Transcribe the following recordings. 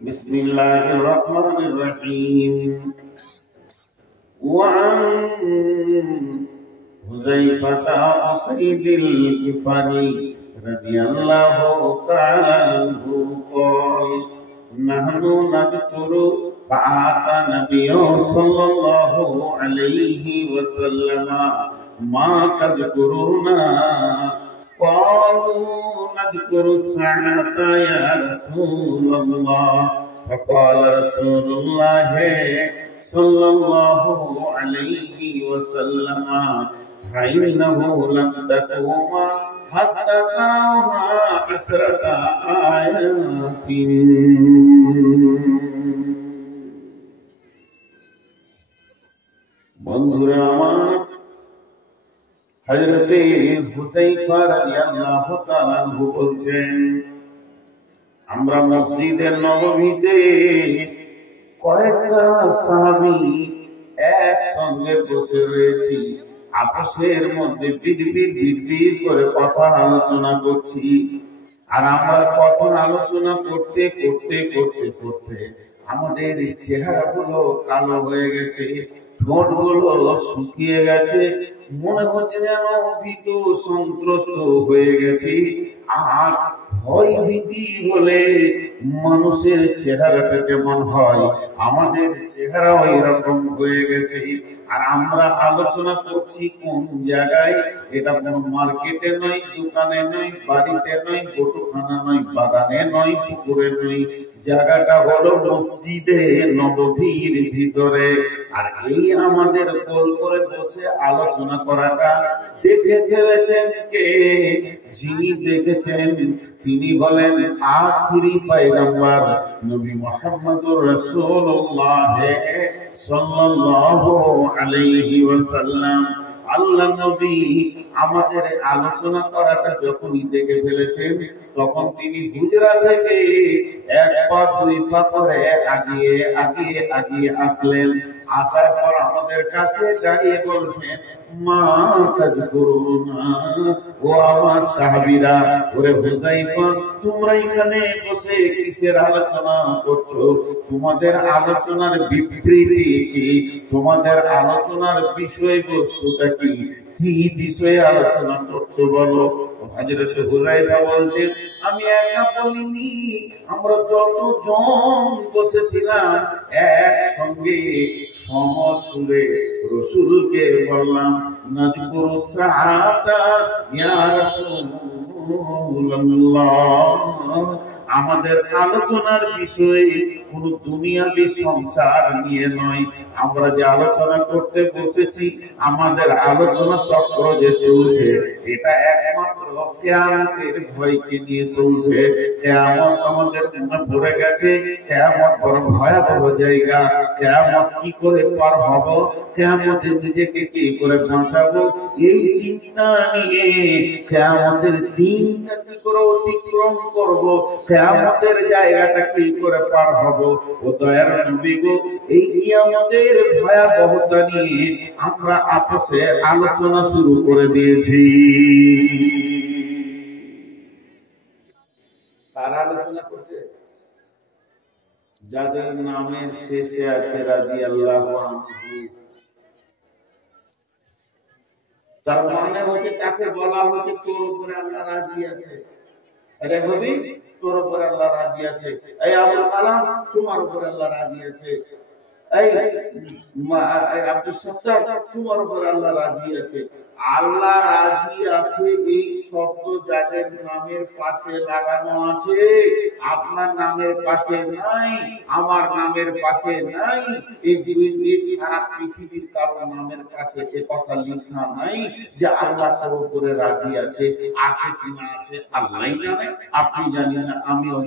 بسم الله الرحمن الرحيم. وعن حذيفة أسيد الغفاري رضي الله تعالى عنه قال: نحن نذكر بعث النبي صلى الله عليه وسلم ما تذكرون؟ قالوا: نذكر الساعة يا رسول الله. فقال رسول الله صلى الله عليه وسلم: فإنه لم تقوم حتى تراها 10 آيات. বন্ধুরা আমার, হযরতে হুযায়ফা রাদিয়াল্লাহু তাআলা আনহু বলছেন, আমরা মসজিদে নববীতে কয়েকটা সাহাবী একসঙ্গে বসে রয়েছি, আপসের মধ্যে বিড়বিড় করে কথা আলোচনা করছি। আর আমরা কথা আলোচনা করতে করতে করতে করতে আমাদের চেহারাগুলো কালো হয়ে গেছে, ঠোঁটগুলো শুকিয়ে গেছে, মনে হচ্ছে যেন ভীত সন্ত্রস্ত হয়ে গেছি। আর ভয় ভীতি হলে মানুষের চেহারাটা যেমন হয়, আমাদের চেহারাও এরকম হয়ে গেছে। আর আমরা আলোচনা করছি কোন জায়গায়? এটা কোনো মার্কেটে নয়, দোকানে নয়, বাড়িতে নয়, গোটখানা নয়, বাগানে নয়, পুকুরে নয়, জায়গাটা হলো মসজিদে নববীর ভিতরে। আর এই আমাদের গোল করে বসে আলোচনা করাটা দেখে ফেলেছেন কে? যিনি দেখেছেন তিনি বলেন আখিরি পয়গম্বর নবী মুহাম্মদুর রাসূলুল্লাহ সাল্লাল্লাহু আলাইহি ওয়াসাল্লাম। আল্লাহ নবী আমাদের আলোচনা করাটা যখনই দেখে ফেলেছেন, তখন তিনি হুজরা থেকে এক পা দুই পা করে আগিয়ে আগিয়ে আগিয়ে আসলেন। আসার পর আমাদের কাছে দাঁড়িয়ে বলছেন, মা তাযকুরুনা, ও আমার সাহাবীরা, ওরে হুযায়ফা, তোমরা এখানে বসে কিসের আলোচনা করছো? তোমাদের আলোচনার বিবৃতি কি? তোমাদের আলোচনার বিষয়বস্তুটা কি? কি বিষয়ে আলোচনা করছো বলো? হযরত হুযায়ফা বলছেন, আমি একা বলিনি, আমরা যতজন বসেছিলাম একসঙ্গে সমসুরে রাসূলকে বললাম, নাযকুরু সাআতা ইয়া রাসূলুল্লাহ। আমাদের আলোচনার বিষয় কোন দুনিয়াবি সংসার নিয়ে নয়। আমরা যে আলোচনা করতে বসেছি, আমাদের আলোচনা চক্র যে চলছে, এটা একমাত্র কিয়ামতের ভয়কে নিয়ে চলছে। কিয়ামত আমাদের মনে পড়ে গেছে, কিয়ামত বড় ভয়াবহ জায়গা। কিয়ামত কি করে পার হব, কিয়ামতে নিজেকে কি করে বাঁচাবো, এই চিন্তা নিয়ে কিয়ামতের দিনটা কি করে অতিক্রম করব, কিয়ামতের জায়গাটা কি করে পার হব। ও দয়ার নবী গো, এই কিয়ামতের ভয়াবহতা নিয়ে আমরা আপসে আলোচনা শুরু করে দিয়েছি। আর আলোচনা করছে যাদের নামের শেষে আছে রাদিয়াল্লাহু আনহু। তার মানে হচ্ছে, তাকে বলা হচ্ছে তোর উপরে আল্লাহ রাজি আছে। আরে হবি, তোর উপরে আল্লাহ রাজি আছে। এই আবুল কালাম, তোমার উপরে আল্লাহ রাজি আছে। এই আব্দুল সত্তার, তোমার উপরে আল্লাহ রাজি আছে। আল্লাহ রাজি আছে এই শব্দ যাদের নামের পাশে লাগানো আছে, আপনার নামের পাশে নাই, আমার নামের পাশে নাই, এই সারা পৃথিবীর কারো নামের পাশে এ কথা লেখা নাই যে আল্লাহ তার উপরে রাজি আছে। আছে কিনা আছে আল্লাহই জানে, আপনি জানেন না, আমিও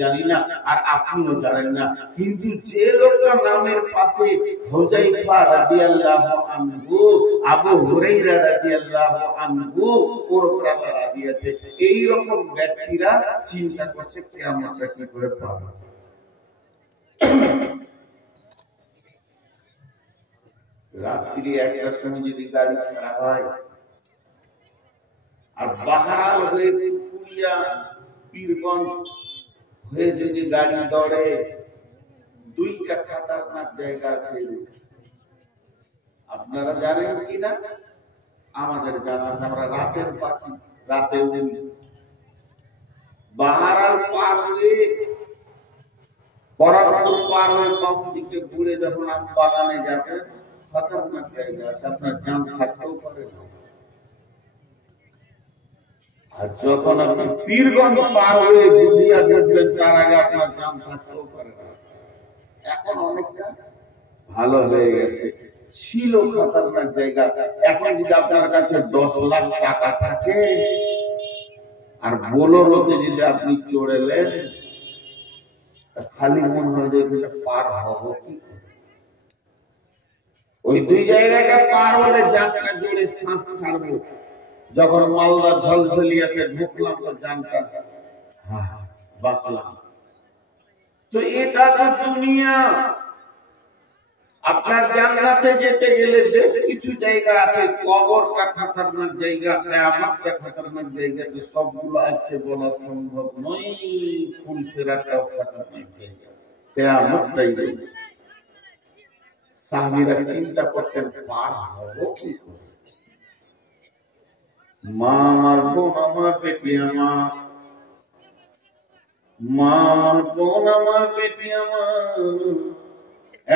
জানি না, আর আপনিও জানেন না। কিন্তু যে লোকটা নামের পাশে হুযায়ফা রাদিয়াল্লাহু আনহু, আবু হুরায়রা রাদিয়াল্লাহু আনহু, ওর উপরে আল্লাহ রাজি আছে, এই রকম ব্যক্তিরা চিন্তা করছে কিয়ামতটা কি করে পাবে। রাত্রি 1টার সময় যদি গাড়ি ছাড়া হয়, আর বাহার হয়ে পুরিয়া, পীরগঞ্জ হয়ে যদি গাড়ি দৌড়ে, দুইটা খাতারনাক জায়গা আছে। আপনারা জানেন কিনা? আমাদের জানা আছে, আমরা রাতের পাখি, রাতে উড়ি। বাহারাল পার হয়ে, বরাবর পার হয়ে কম দিকে ঘুরে যখন আম বাগানে যাবেন, খাতারনাক জায়গা আছে, আপনার জান থাকতেও পারে না। আর যখন আপনি পীরগঞ্জ পার হয়ে বুঝিয়া দেখবেন, তার আগে আপনার জান থাকতেও পারে না। এখন অনেকটা ভালো হয়ে গেছে, ছিল খাতারনাক জায়গা। এখন যদি আপনার কাছে 10 লাখ টাকা থাকে আর বোলেরোতে যদি আপনি চড়েলেন, খালি মন হয়ে যাবে পার হবো কি? ওই দুই জায়গাটা পার হলে জানটা জোরে শ্বাস ছাড়বো। যখন মালদা ঝলঝলিয়াতে ঢুকলাম তো জানটা বাঁচলাম। তো এটা তো দুনিয়া। আপনার জান্নাতে যেতে গেলে বেশ কিছু জায়গা আছে, কবরটা খাতারনাক জায়গা, কিয়ামতটা খাতারনাক জায়গা, তো সবগুলো আজকে বলা সম্ভব নয়। ফুলসেরাটাও খাতারনাক জায়গা, কিয়ামতটাই বলছে। সাহাবীরা চিন্তা করতেন পার হবো কি করে? মা আমার বোন আমার বেটি আমার, মা আমার বোন আমার বেটি আমার,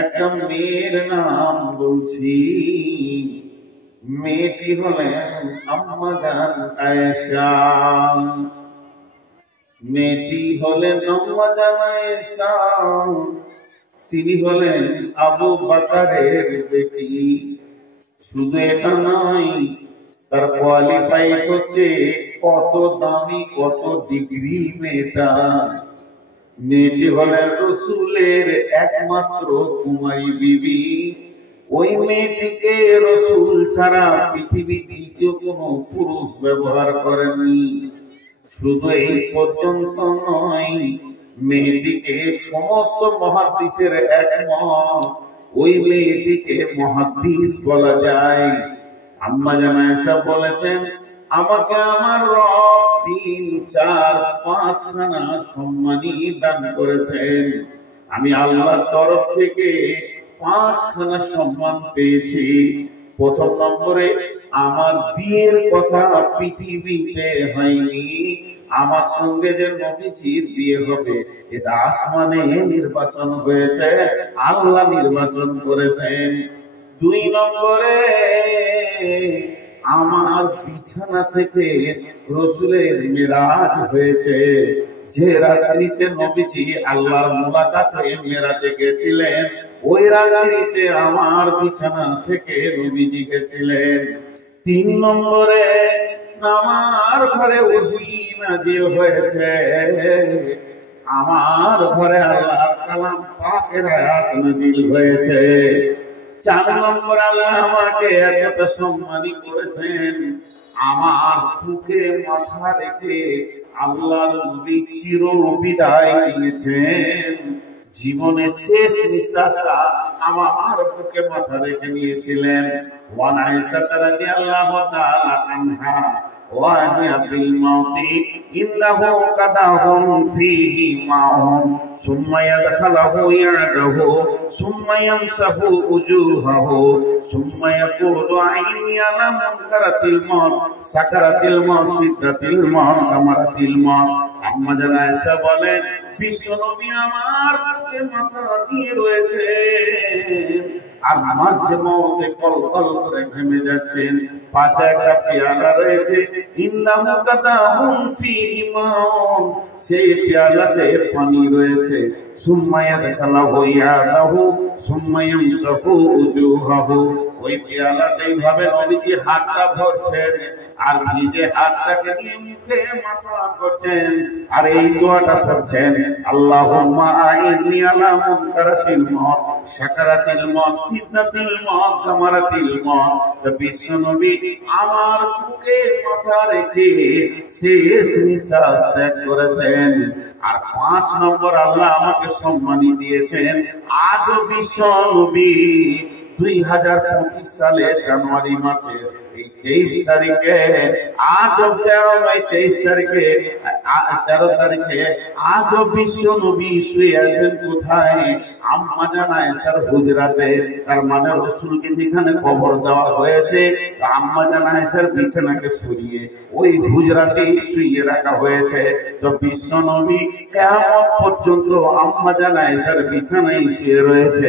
একটা মেয়ের নাম বলছি। মেয়েটি হলেন আম্মা জান আয়েশা। মেয়েটি হলেন আম্মা জান আয়েশা। তিনি হলেন আবু বকরের বেটি। শুধু এটা নয়, তার কোয়ালিফাই হচ্ছে কত দামি, কত ডিগ্রি মেয়েটা। মেয়েটি হলেন রসুলের একমাত্র কুমারী বিবি। ওই মেয়েটিকে রসুল ছাড়া পৃথিবীর দ্বিতীয় কোনো পুরুষ ব্যবহার করেননি। শুধু এই পর্যন্ত নয়, মেয়েটিকে সমস্ত মুহাদ্দিসের একমত, ওই মেয়েটিকে মুহাদ্দিস বলা যায়। আম্মা জান আয়েশা বলেছেন, আমাকে আমার রব 3, 4, 5 খানা সম্মানী দান করেছেন। আমি আল্লাহর তরফ থেকে 5 খানা সম্মান পেয়েছি। প্রথম নম্বরে, আমার বিয়ের কথা পৃথিবীতে হয়নি। আমার সঙ্গে যে নবীজির বিয়ে হবে, এটা আসমানে নির্বাচন হয়েছে, আল্লাহ নির্বাচন করেছেন। 2 নম্বরে, আমার বিছানা থেকে রসুলের মেরাজ হয়েছে। যে রাত্রিতে নবীজি আল্লাহর মুলাকাতে মেরাজে গেছিলেন, ওই রাত্রিতে আমার বিছানা থেকে নবীজি গেছিলেন। 3 নম্বরে, আমার ঘরে ওহী নাযিল হয়েছে। আমার ঘরে আল্লাহর কালাম পাকের আয়াত নাযিল হয়েছে। 4 নম্বর, আল্লাহ আমাকে এতটা সম্মানী করেছেন, আমার বুকে মাথা রেখে আল্লাহর নবী চির বিদায় নিয়েছেন। জীবনের শেষ নিঃশ্বাসটা আমার বুকে মাথা রেখে নিয়েছিলেন। ওয়ান আয়েশা রাদিয়াল্লাহু তাআলা আনহা وأن بالموت إنه قدهم فيه معهم ثم يدخله يعده ثم يمسح وجوهه ثم يقول عيني على منكرة الموت سكرة الموت شدة الموت ثمرة الموت। আম্মা জান আয়েশা বলেন, বিশ্বনবী আমার বুকে মাথা দিয়ে রয়েছে আর মাঝে মধ্যে কলকল করে ঘেমে যাচ্ছেন। পাশে একটা পেয়ালা রয়েছে, ইন্নাহু কাদাহুম ফীহি মাউন, সেই পেয়ালাতে পানি রয়েছে। সুম্মা ইয়াদখালু ইয়াদাহু সুম্মা ইয়ামসাহু উজুহাহু, ওই পেয়ালাতে এইভাবে নবীজি হাতটা ভরছেন আর নিজে হাতটাকে নিয়ে মুখে মাসাজ করছেন আর এই দোয়াটা করছেন, আল্লাহুম্মা আইনি আলা মুনকারাতিল মউত সাকারাতিল মউত সিদনাতিল মউত কামারাতিল মউত। বিশ্বনবী আমার বুকে মাথা রেখে শেষ নিঃশ্বাস ত্যাগ করেছেন। আর 5 নম্বর, আল্লাহ আমাকে সম্মানী দিয়েছেন। আজও বিশ্বনবী 2025 সালে জানুয়ারি মাসে এই 23 তারিখে আজও 13 মে 23 তারিখে 13 তারিখে আজও বিশ্ব নবী শুয়ে আছেন কোথায়? আম্মা জান আয়েশার হুজরাতে। তার মানে রাসূলকে যেখানে কবর দেওয়া হয়েছে আম্মা জান আয়েশার বিছানাকে সরিয়ে ওই হুজরাতে শুইয়ে রাখা হয়েছে। তো বিশ্ব নবী কিয়ামত পর্যন্ত আম্মা জান আয়েশার বিছানায় শুয়ে রয়েছে।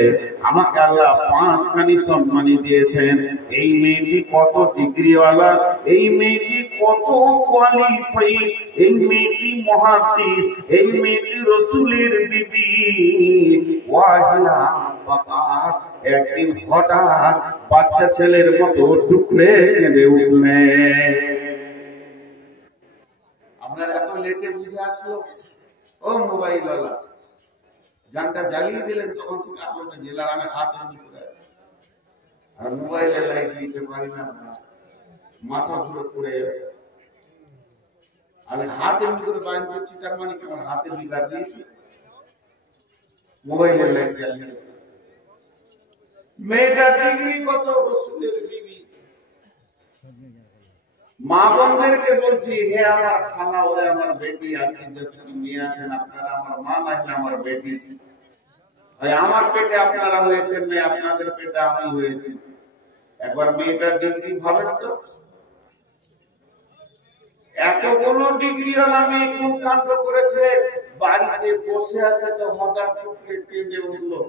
আমাকে আল্লাহ 5খানি সম্মানী দিয়েছেন। এই মেয়েটি কত ডিগ্রিওয়ালা, এই মেয়েটি কত কোয়ালিফাইড, এই মেয়েটি মুহাদ্দিস, এই মেয়েটি রাসূলের বিবি। ওয়াহিলা বাকাত, একদিন হঠাৎ বাচ্চা ছেলের মতো টুকরে কেঁদে উঠলেন। আপনার এত লেটে বুঝে আসলো? ও মোবাইল ওয়ালা, গানটা জ্বালিয়ে দিলেন, তখন থেকে আপনাকে জেলার আমি হাতে নিয়ে আর মোবাইলে লাইট দিতে পারি না, মাথা ঘুরে পড়ে আমি হাতে এমনি করে বাইন করছি, তার মানে কি আমার হাতে বিগাড় দিয়েছি? মোবাইলের লাইট জ্বালিয়ে মেয়েটার ডিগ্রি কত? রাসূলের বিবি। মা বোনদেরকে বলছি, হে আমার খালা, ওরে আমার বেটি, আজকে যতটুকু মেয়ে আছেন আপনারা আমার মা, নাকি আমার বেটি। আমার পেটে আপনারা হয়েছেন, না আপনাদের পেটে আমি হয়েছি। একবার মেয়েটার ডিগ্রি ভাবেন তো, এতগুলো ডিগ্রিওয়ালা মেয়ে কোন কাণ্ড করেছে? বাড়িতে বসে আছে তো হঠাৎ করে কেঁদে উঠলো,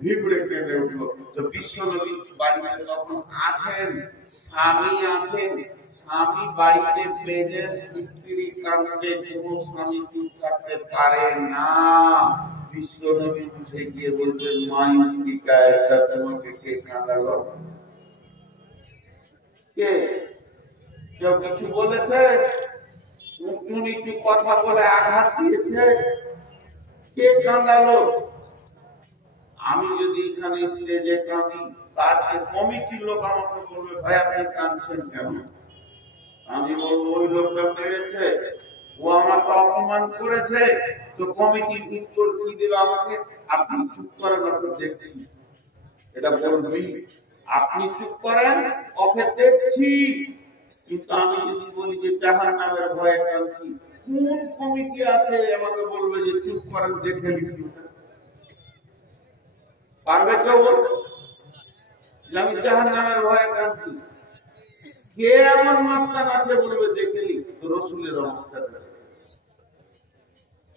ভিড়ে কেঁদে উঠলো। তো বিশ্ব নবী বাড়িতে তখন আছেন, স্বামী আছেন, স্বামী বাড়িতে প্রেজেন্ট, স্ত্রী কাঁদছে, কোনো স্বামী চুপ থাকতে পারে না। বিশ্ব নবী উঠে গিয়ে বলছেন, মাই কি কায়সা, তোমাকে কে কাঁদালো? কে? কেউ কিছু বলেছে? উঁচু নিচু কথা বলে আঘাত দিয়েছে? কে কাঁদালো? আমি যদি এখানে স্টেজে কাঁদি, আজকে কমিটির লোক আমাকে বলবে, ভাই আপনি কাঁদছেন কেন? আমি বলবো, ওই লোকটা মেরেছে, ও আমাকে অপমান করেছে। তো কমিটি উত্তর কি দেবে আমাকে? আপনি চুপ করেন, ওকে দেখছি। এটা বলবি? আপনি চুপ করেন, ওকে দেখছি। কিন্তু আমি যদি বলি যে জাহান্নামের ভয়ে কাঁদছি, কোন কমিটি আছে আমাকে বলবে যে চুপ করেন, দেখে লিখি? পারবে কেউ বলতে যে আমি জাহান্নামের ভয়ে কাঁদছি? কে এমন মাস্তান আছে বলবে দেখে লিখ? তো রাসূলের অবস্থা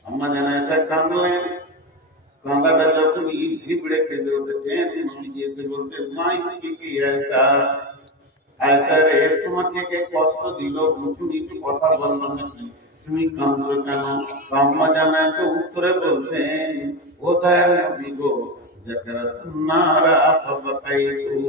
আম্মা জান আয়েশা কাঁদলেন। কাঁদাটা যখন ভিড়ে কেঁদে উঠেছেন, নবীজি এসে বলতেন, মাই কি আয়েশা, আয়েশা রে, তোমাকে কে কষ্ট দিল? কিছু কিছু কথা বললাম নাকি? তুমি কাঁদছো কেন? আম্মা জান আয়েশা উত্তরে বলছেন, ও দয়াল নবী গো, যাকারাতুন্নারা ফাবাকাইতু,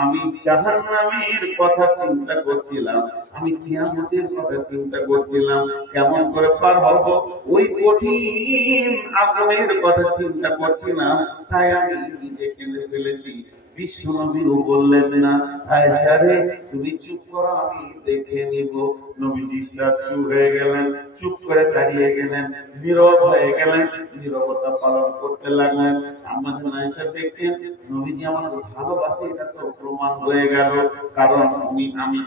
আমি জাহান্নামের কথা চিন্তা করছিলাম, আমি কিয়ামতের কথা চিন্তা করছিলাম, কেমন করে পার হব ওই কঠিন আগুনের কথা চিন্তা করছিলাম, তাই আমি নিজে কেঁদে ফেলেছি। বিশ্ব নবীও বললেন না, আয়েশা রে তুমি চুপ করো, আমি দেখে নিব। নবীজি চুপ হয়ে গেলেন, চুপ করে দাঁড়িয়ে গেলেন, নীরব হয়ে গেলেন, নীরবতা পালন করতে লাগলেন। আম্মা জান আয়েশা দেখছেন নবীজি আমাকে ভালোবাসে, এটা তো প্রমাণ হয়ে গেল, কারণ আমি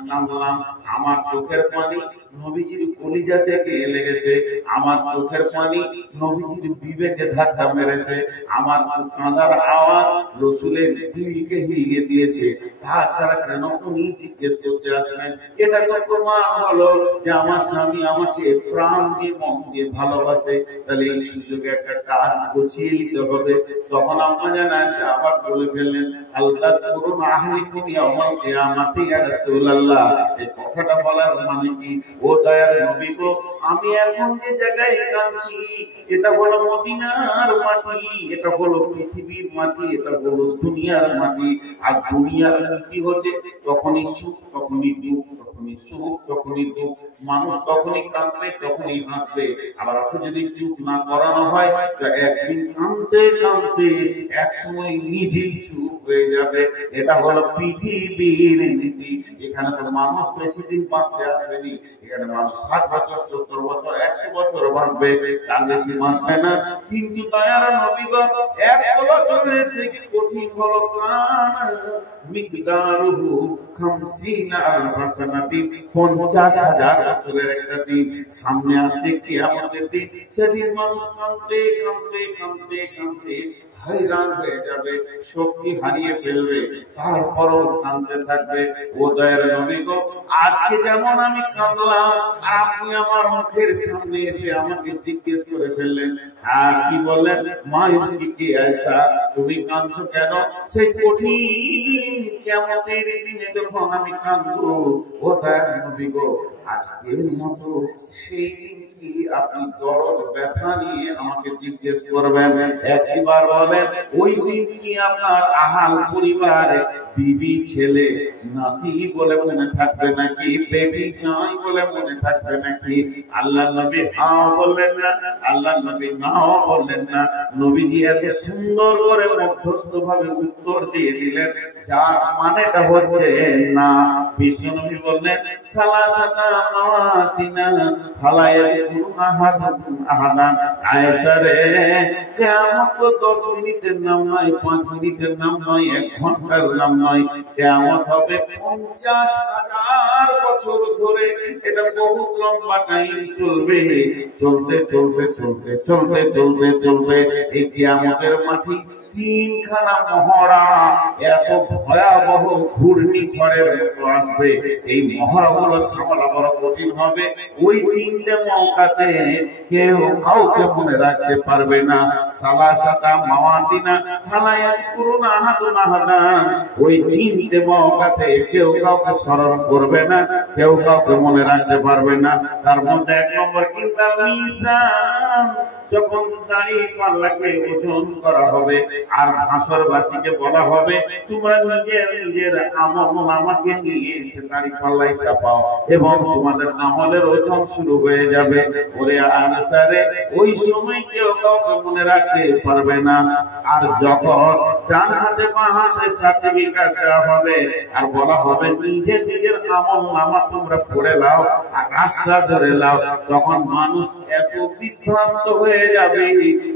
কাঁদলাম, আমার চোখের পানি নবীজির কলিজা থেকে লেগেছে, আমার চোখের পানি নবীজির বিবেকে ধাক্কা মেরেছে, আমার কাঁদার আওয়াজ রাসূলের দিলকে হিলিয়ে দিয়েছে। তাছাড়া কেন উনি জিজ্ঞেস করতে আসলেন? এটা তো প্রমাণ হলো যে আমার স্বামী আমাকে প্রাণ দিয়ে মন দিয়ে ভালোবাসে। তাহলে এই সুযোগে একটা কাজ গুছিয়ে নিতে হবে। তখন আম্মা জান আয়েশা আবার বলে ফেললেন, আল্লাহ করুন আহলিকুম ইয়াউমাল কিয়ামাতি ইয়া রাসূলুল্লাহ। এই কথাটা বলার মানে কি? ও দয়াল নবী গো, আমি এখন যে জায়গায় কাঁদছি এটা হলো মদিনার মাটি, এটা হলো পৃথিবীর মাটি, এটা হলো দুনিয়ার মাটি। আর দুনিয়ার নীতি হচ্ছে তখনই সুখ তখনই দুঃখ, তখনই সুখ তখনই দুঃখ, মানুষ তখনই কাঁদবে তখনই হাসবে। আবার আপনি যদি চুপ না করানো হয়, একদিন কাঁদতে কাঁদতে এক সময় নিজেই চুপ হয়ে যাবে। এটা হলো পৃথিবীর নীতি। এখানে তো মানুষ বেশি দিন বাঁচতে আসেনি, এখানে মানুষ 60 বছর 70 বছর 100 বছর বাঁচবে, তার বেশি বাঁচবে না। কিন্তু দয়ার নবীগণ 100 বছরের থেকে কঠিন হলো প্রাণ মিকদারুহু 50 আলফা সানাতি, 50,000 বছরের একটা দিন সামনে আছে কিয়ামতের দিন। সেদিন মানুষ কাঁদতে কাঁদতে কাঁদতে কাঁদতে हैरान হয়ে যাবে, শক্তি হারিয়ে ফেলবে, তারপরও কাঁদতে থাকবে। ও দয়ার নবী গো, আজকে যেমন আমি কাঁদলাম আর আপনি আমার মুখের সামনে এসে আমাকে জিজ্ঞেস করে ফেললেন, আর কি বললেন, মায়ুকি আয়েশা তুমি কাঁদছো কেন? সেই কঠিন কিয়ামতের দিনে যখন আমি কাঁদবো, ও দয়ার নবী গো, আজকের মতো সেই দিন কি আপনি দরদ ব্যথা নিয়ে আমাকে জিজ্ঞেস করবেন? একবার বলেন, ওই দিন কি আপনার আহাল পরিবার বিবি ছেলে নাতি বলে মনে থাকবে নাকি? বেবি জামাই বলে মনে থাকবে নাকি? আল্লাহ নবী হ্যাঁ বললেন না, আল্লাহ নবী নাও বললেন না। নবীজি এত সুন্দর করে মধ্যস্থ ভাবে উত্তর দিয়ে দিলেন, যার মানেটা হচ্ছে না। বিশ্ব নবী বললেন, সালাসাতা মাওয়াতিনা ফালা ইয়াকুনু আহাদান। আয়েশা রে, কিয়ামত 10 মিনিটের নাম নয়, 5 মিনিটের নাম নয়, 1 ঘন্টার নাম নয়, কিয়ামত হবে 50,000 বছর ধরে। এটা বহুত লম্বা টাইম চলবে। চলতে চলতে চলতে চলতে চলতে চলতে এই কিয়ামতের মাটি 3খানা মহড়া এত ভয়াবহ ঘূর্ণিঝড়ের মতো আসবে। এই মহড়াগুলো সামলা বড় কঠিন হবে। ওই 3টে মৌকাতে কেউ কাউকে মনে রাখতে পারবে না। সালাসাতা মাওয়াতিনা ফালা ইয়াকুরুনা আহাদুন আহাদান। ওই 3টে মৌকাতে কেউ কাউকে স্মরণ করবে না, কেউ কাউকে মনে রাখতে পারবে না। তার মধ্যে 1 নম্বর কিন্তু মিজান, যখন দাঁড়িয়ে পাল্লাকে ওজন করা হবে আর হাসরবাসীকে বলা হবে, তোমরা নিজের নিজের আমল আমাকে নিয়ে এসে দাঁড়ি পাল্লায় চাপাও এবং তোমাদের আমলের ওজন শুরু হয়ে যাবে। ওরে আনসারে, ওই সময় কেউ কাউকে মনে রাখতে পারবে না। আর যখন ডান হাতে বাঁ হাতে সার্টিফিকেট দেওয়া হবে আর বলা হবে নিজের নিজের আমল নামা তোমরা পড়ে নাও আর রাস্তা ধরে নাও, তখন মানুষ এত বিভ্রান্ত হয়ে যাবে,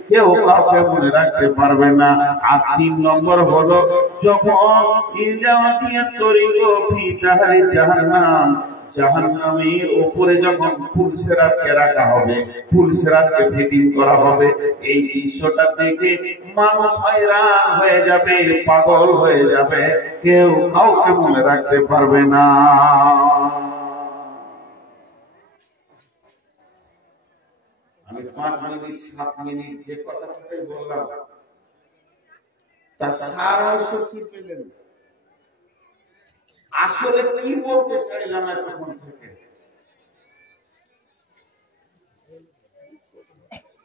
কেউ কাউকে মনে রাখতে পারবে না। আর 3 নম্বর হলো, যখন ইলজামাতিয়াত তরিকো ফি তাহরি জাহান্নাম, জাহান্নামের উপরে যখন ফুলসেরাতকে রাখা হবে, ফুলসেরাতকে ফিটিং করা হবে, এই দৃশ্যটা দেখে মানুষ হয়রান হয়ে যাবে, পাগল হয়ে যাবে, কেউ কাউকে মনে রাখতে পারবে না। আমি 5 মিনিট 7 মিনিট যে কথাটাই বললাম, তার সারাংশ কি পেলেন? আসলে কি বলতে চাইলাম এতক্ষণ থেকে?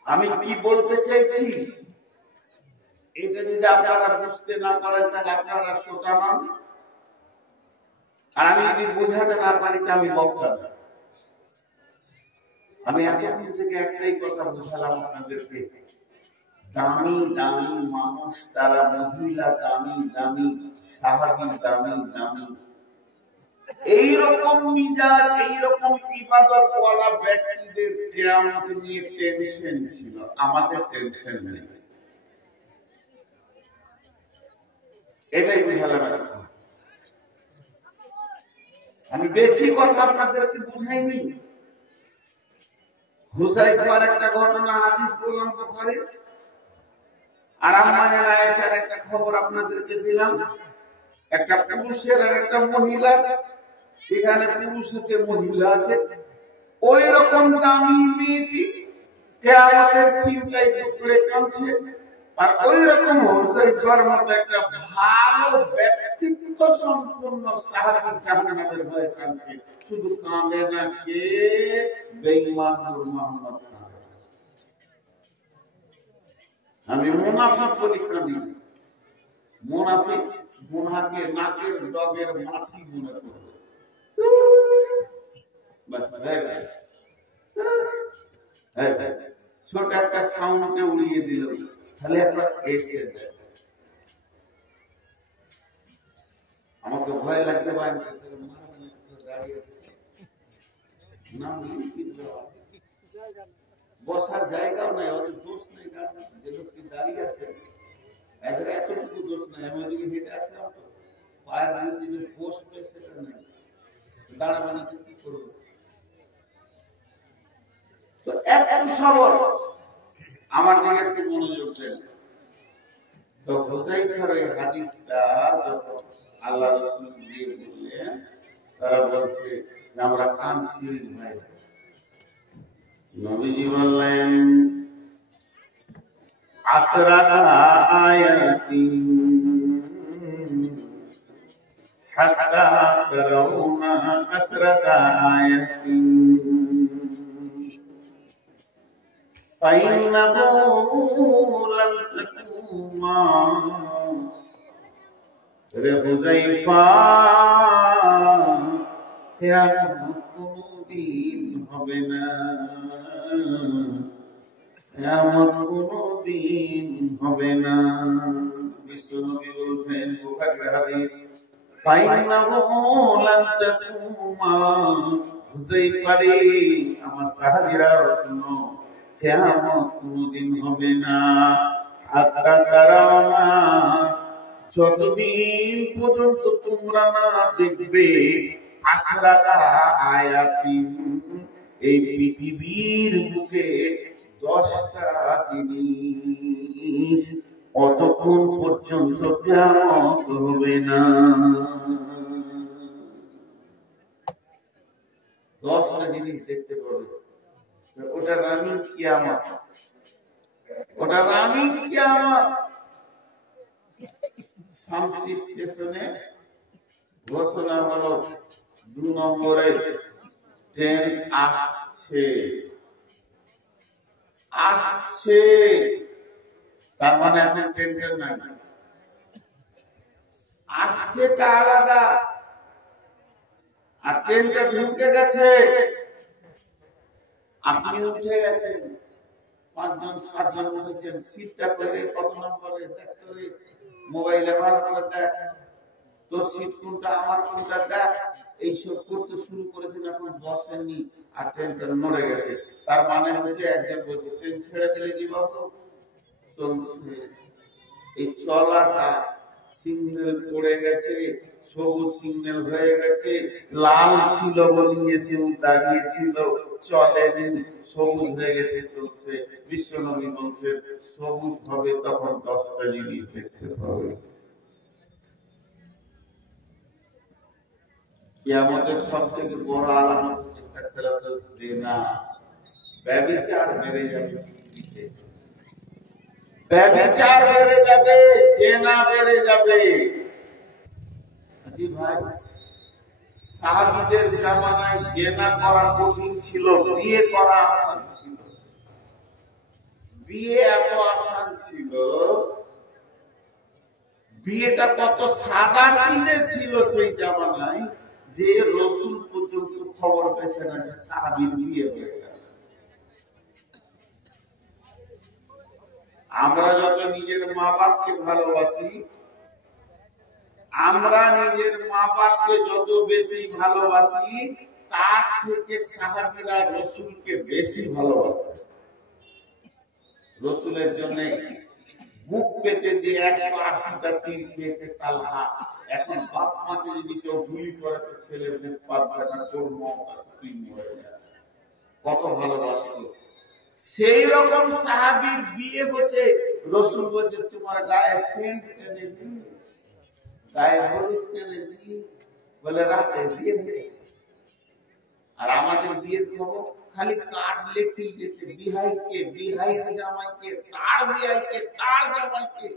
আমি কি বলতে চাইছি এটা যদি আপনারা বুঝতে না পারেন তাহলে আপনারা শ্রোতা নন, আর আমি যদি বোঝাতে না পারি তা আমি বক্তা না। আমি এতক্ষণ থেকে একটাই কথা বুঝালাম আপনাদেরকে, দামি দামি মানুষ তারা, মহিলা দামি দামি, সাহাবী দামি দামি, এইরকম মিজাজ এইরকম ইবাদত ওয়ালা ব্যক্তিদের কিয়ামত নিয়ে টেনশন ছিল, আমাদের টেনশন নেই। এটাই বুঝালাম। আমি বেশি কথা আপনাদেরকে বুঝাইনি। হুযায়ফার একটা ঘটনা হাদিস বললাম বুখারী, আর আম্মা জান আয়েশার একটা খবর আপনাদেরকে দিলাম। একটা পুরুষের আর একটা মহিলা, যেখানে পুরুষ আছে মহিলা আছে, ওই রকম দামি মেয়েটি কিয়ামতের চিন্তায় পড়ে কাঁদছে, আর ওই রকম হুযায়ফার মতো একটা ভালো ব্যক্তিত্ব সম্পন্ন সাহাবী জাহান্নামের ভয়ে কাঁদছে। শুধু কাঁদে না, কে? বেঈমান নূর মুহাম্মদ। আমি মুনাফিক বলি কাঁদি। মুনাফিক গুনাহকে নাকের ডগের মাছি মনে করে, ছোট একটা সাউন্ডকে উড়িয়ে দিল, তাহলে একবার এসে দেয়। আমাকে ভয় লাগছে ভাই, বসার জায়গাও নাই, ওদের দোষ নেই, যে লোকটি দাঁড়িয়ে আছে এদের এতটুকু দোষ নাই। আমি ওদিকে হেঁটে আসলাম তো পায়ের নিচে যে বসবে সেটা নেই, দাঁড়াবে না, কি করবো? তো একটু সবর, আমার দিকে একটু মনোযোগ দেন। তো হুযায়ফার এই হাদিসটা যখন আল্লাহ রাসূল দিয়ে বললেন, তারা বলছে যে আমরা কাঁদছি ভাই। নবীজি বললেন আসরাকা আয়াতিন হাত্তা তারাউনা আসরাকা আয়াতিন ফাইন্নাহু লাম তাকুমা। রে হুযায়ফা, কিয়ামত কোনদিন হবে না, কিয়ামত কোনদিন হবে না। বিশ্বনবী বলছেন, বুখারীর হাদিস, ফাইন্নাহু লাম তাকুমা। হুযায়ফা রে, আমার সাহাবীরা শুনো, কিয়ামত কোনদিন হবে না, হাত্তা তারাউনা, যতদিন পর্যন্ত তোমরা না দেখবে আসরাকা আয়াতিন, এই পৃথিবীর বুকে 10টা জিনিস, অতক্ষণ পর্যন্ত কিয়ামত হবে না। 10টা জিনিস দেখতে পাবে, ওটা রানিং কিয়ামত, ওটা রানিং কিয়ামত। শামসি স্টেশনে ঘোষণা হলো 2 নম্বরে ট্রেন আসছে, আসছে, তার মানে এখন ট্রেন নাই, আসছেটা আলাদা, আর ট্রেনটা ঢুকে গেছে, আপনি উঠে গেছেন, 5 জন 7 জন উঠেছেন, সিটটা পেলে কত নম্বরে দেখতে হবে, মোবাইলে ভালো করে দেখ, তোর সিট কোনটা, আমার কোনটা দেখ, এইসব করতে শুরু করেছেন, এখন বসেননি আর ট্রেনটা নড়ে গেছে। তার মানে হচ্ছে একজন বলছে ট্রেন ছেড়ে দিলে কি বাবু চলছে, এই চলাটা সিগন্যাল পড়ে গেছে, সবুজ সিগন্যাল হয়ে গেছে, লাল ছিল বলিয়ে সে দাঁড়িয়েছিল, চলেনি, সবুজ হয়ে গেছে, চলছে। বিশ্বনবী বলছে সবুজ হবে তখন 10টা জিনিস দেখতে হবে। কিয়ামতের সবথেকে বড় আলামত হচ্ছে কাসরাতুল জিনা, ব্যভিচার বেড়ে যাবে, ব্যভিচার বেড়ে যাবে, জিনা বেড়ে যাবে। জি ভাই, সাহাবীদের জামানায় জিনা করা কঠিন ছিল, বিয়ে করা আসান ছিল। বিয়ে এত আসান ছিল, বিয়েটা কত সাদা সিধে ছিল সেই জামানায়, যে রাসূল পর্যন্ত খবর পেয়েছে না যে সাহাবীর বিয়ে হয়ে গেল। আমরা যত নিজের মা বাপকে ভালোবাসি, আমরা নিজের মা বাপকে যত বেশি ভালোবাসি, তার থেকে সাহাবীরা রাসূলকে বেশি ভালোবাসে। রাসূলের জন্য বুক পেতে যে 180টা তীর খেয়েছে তালহা, এখন বাপ মাকে যদি কেউ গুলি করে তো ছেলে মুখ পাবে না, তোর মত আছে তুই মরে যা, কত ভালোবাসতো। সেই রকম সাহাবীর বিয়ে হচ্ছে, রাসূল বলছে তোমার গায়ে সেন্ট টেনে দি, গায়ে হলুদ টেনে দি, বলে রাতে বিয়ে হয়ে। আর আমাদের বিয়ের খবর খালি কার্ড লিখে দিয়েছে, বিহাইকে, বিহাইয়ের জামাইকে, তার বিহাইকে, তার জামাইকে,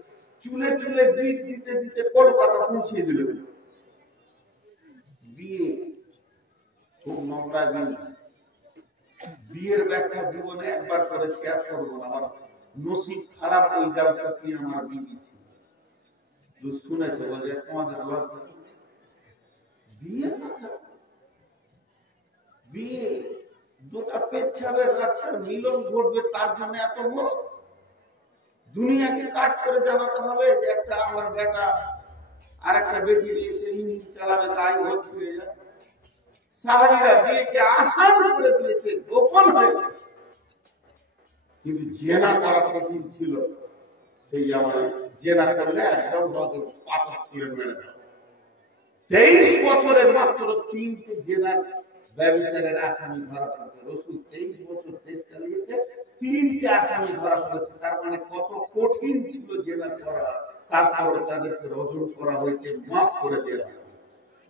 চুলে চুলে গিট দিতে দিতে কলকাতা পৌঁছে দিল। বিয়ে খুব নোংরা জিনিস। বিয়ের ব্যাখ্যা জীবনে একবার করেছি, আর করবো না। আমার নসিব খারাপ, ওই জালসাতে আমার বিয়ে ছিল, শুনেছে বলে তোমাদের লজ্জা। বিয়ে বিয়ে দুটা পেচ্ছাবের রাস্তার মিলন ঘটবে, তার জন্য এত দুনিয়াকে কাট করে জানাতে হবে যে একটা আমার বেটা আর একটা বেটি নিয়েছে ইঞ্জিন চালাবে তাই হচ্ছে সাহাবীরা বিয়েকে আসান করে দিয়েছে, গোপন হয়ে গেছে। কিন্তু জেনা করা কঠিন ছিল। সেই জামানায় জেনা করলে একদম রজম পাথর তুলে মেরে দেয়। 23 বছরে মাত্র 3টে জেনার ব্যভিচারের আসামি ধরা পড়েছে। রাসূল 23 বছর দেশ চালিয়েছে, 3টে আসামি ধরা পড়েছে। তার মানে কত কঠিন ছিল জেনা করা। তারপর তাদেরকে রজম করা হয়েছে, মাফ করে দেওয়া হয়েছে।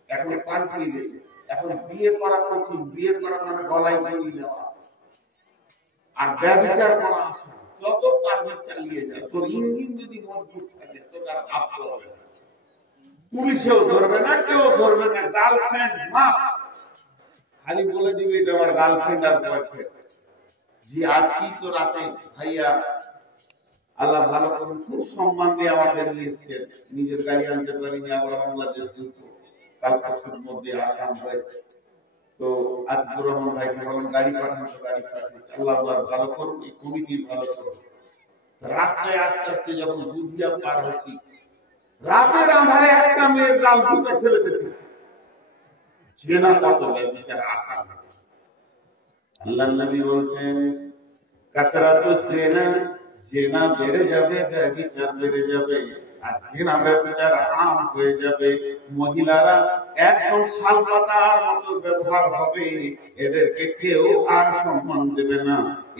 এখন পাল্টিয়ে গেছে, এখন বিয়ে করা কঠিন। বিয়ে করা মানে গলায় দড়ি দেওয়া, আর ব্যভিচার করা আসান। যত পারবে চালিয়ে যায়, তোর ইঞ্জিন যদি মজবুত থাকে তো তার হাত হবে না, পুলিশেও ধরবে না, কেউ ধরবে না। গার্লফ্রেন্ড মাফ, খালি বলে দিবে এটা আমার গার্লফ্রেন্ড আর বয়ফ্রেন্ড। জি আজকেই তো রাতে ভাইয়া আল্লাহ ভালো করুন, খুব সম্মান দিয়ে আমাদের নিয়ে এসছেন। নিজের গাড়ি আনতে পারিনি, আবার বাংলাদেশ যুদ্ধ কাল পরশুর মধ্যে আসাম হয়েছে। তো আতিকুর রহমান ভাইকে বললাম গাড়ি পাঠান, তো গাড়ি পাঠিয়েছে। আল্লাহ ভালো করুন, এই কমিটির ভালো করুন। রাস্তায় আস্তে আস্তে যখন দুধিয়া পার হচ্ছি, রাতের আঁধারে একটা মেয়ের গাল দুটো ছেলে দেখে জেনা কত ব্যভিচার আসান। আল্লাহর নবী বলছেন কাসরাতু জিনা, জিনা বেড়ে যাবে, ব্যভিচার বেড়ে যাবে, আর জিনা ব্যভিচার আম হয়ে যাবে। মহিলারা একদম শালপাতার মতো ব্যবহার হবে, এদেরকে কেউ আর সম্মান দেবে না।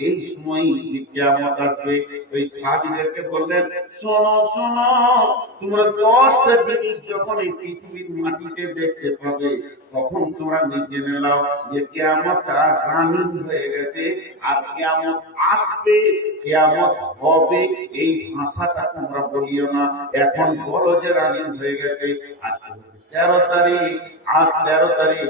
এই সময় কিয়ামত আসবে। ওই সাহাবীদেরকে বললেন শোনো শোনো, তোমরা 10টা জিনিস যখন এই পৃথিবীর মাটিতে দেখতে পাবে, তখন তোমরা জেনে নাও যে কিয়ামতটা রানিং হয়ে গেছে, আর কিয়ামত আসবে, কিয়ামত হবে। এই ভাষাটা তোমরা বলিও না, এখন বলো যে রানিং হয়ে গেছে। আজকে 13 তারিখ, আজ 13 তারিখ,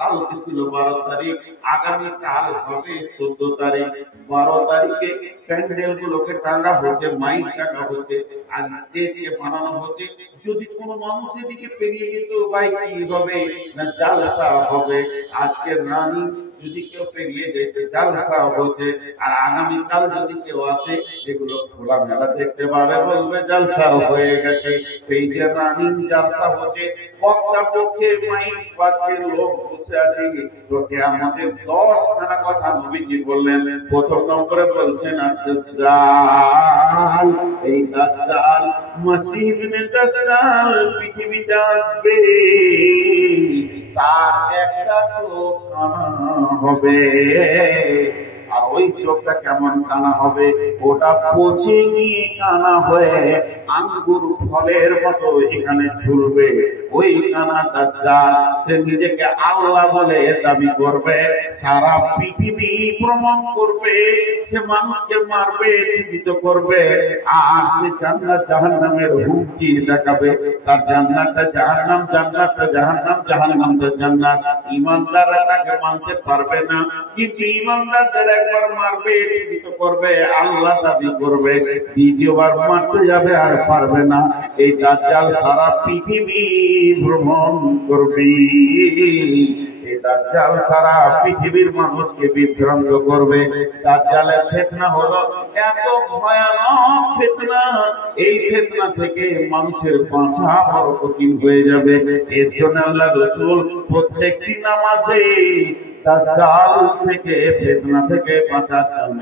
কালকে ছিল 12 তারিখ, আগামী কাল হবে 14 তারিখ। 12 তারিখে প্যান্ডেল গুলোকে টাঙ্গা হচ্ছে, মাইক টাঙ্গা হচ্ছে, আর স্টেজে বানানো হচ্ছে। যদি কোন মানুষ এদিকে পেরিয়ে যেত, ভাই কি হবে না জালসা হবে। আজকে রানী যদি কেউ পেরিয়ে যেতে জালসা হচ্ছে, আর আগামী কাল যদি কেউ আসে এগুলো খোলা মেলা দেখতে পাবে, বলবে জালসা হয়ে গেছে। এই যে রানী জালসা হচ্ছে, বক্তা পক্ষে মাইক বাজছে, লোক বসে আছে। তো আমাদের 10খানা কথা নবীজি বললেন। প্রথম নম্বরে বলছেন দাজ্জাল, এই দাজ্জাল মসীহ ইবনে দাজ্জাল পৃথিবীতে আসবে, তার একটা চোখ কানা হবে। আর ওই চোখটা কেমন কানা হবে? ওটা পচে গিয়ে কানা হয়ে আঙ্গুর ফলের মতো এখানে ঝুলবে। ওই কানা দাজ্জাল সে নিজেকে আল্লাহ বলে দাবি করবে, সারা পৃথিবী ভ্রমণ করবে, সে মানুষকে মারবে, জীবিত করবে, আর সে জান্নাত জাহান্নামের হুমকি দেখাবে। তার জান্নাতটা জাহান্নাম, জান্নাতটা জাহান্নাম, জাহান্নামটা জান্নাত। ঈমানদাররা তাকে মানতে পারবে না, কিন্তু ঈমানদারদের একবার মারবে, জীবিত করবে, আল্লাহ দাবি করবে, দ্বিতীয়বার মারতে যাবে আর পারবে না। এই দাজ্জাল সারা পৃথিবী ভ্রমণ করবে। এই দাজ্জাল সারা পৃথিবীর মানুষকে বিভ্রান্ত করবে। দাজ্জালের ফিতনা হলো এত ভয়ানক ফিতনা, এই ফিতনা থেকে মানুষের বাঁচা বড় কঠিন হয়ে যাবে। এর জন্য আল্লাহ রাসূল প্রত্যেকটি নামাজে দাজ্জাল থেকে, ফিতনা থেকে বাঁচার জন্য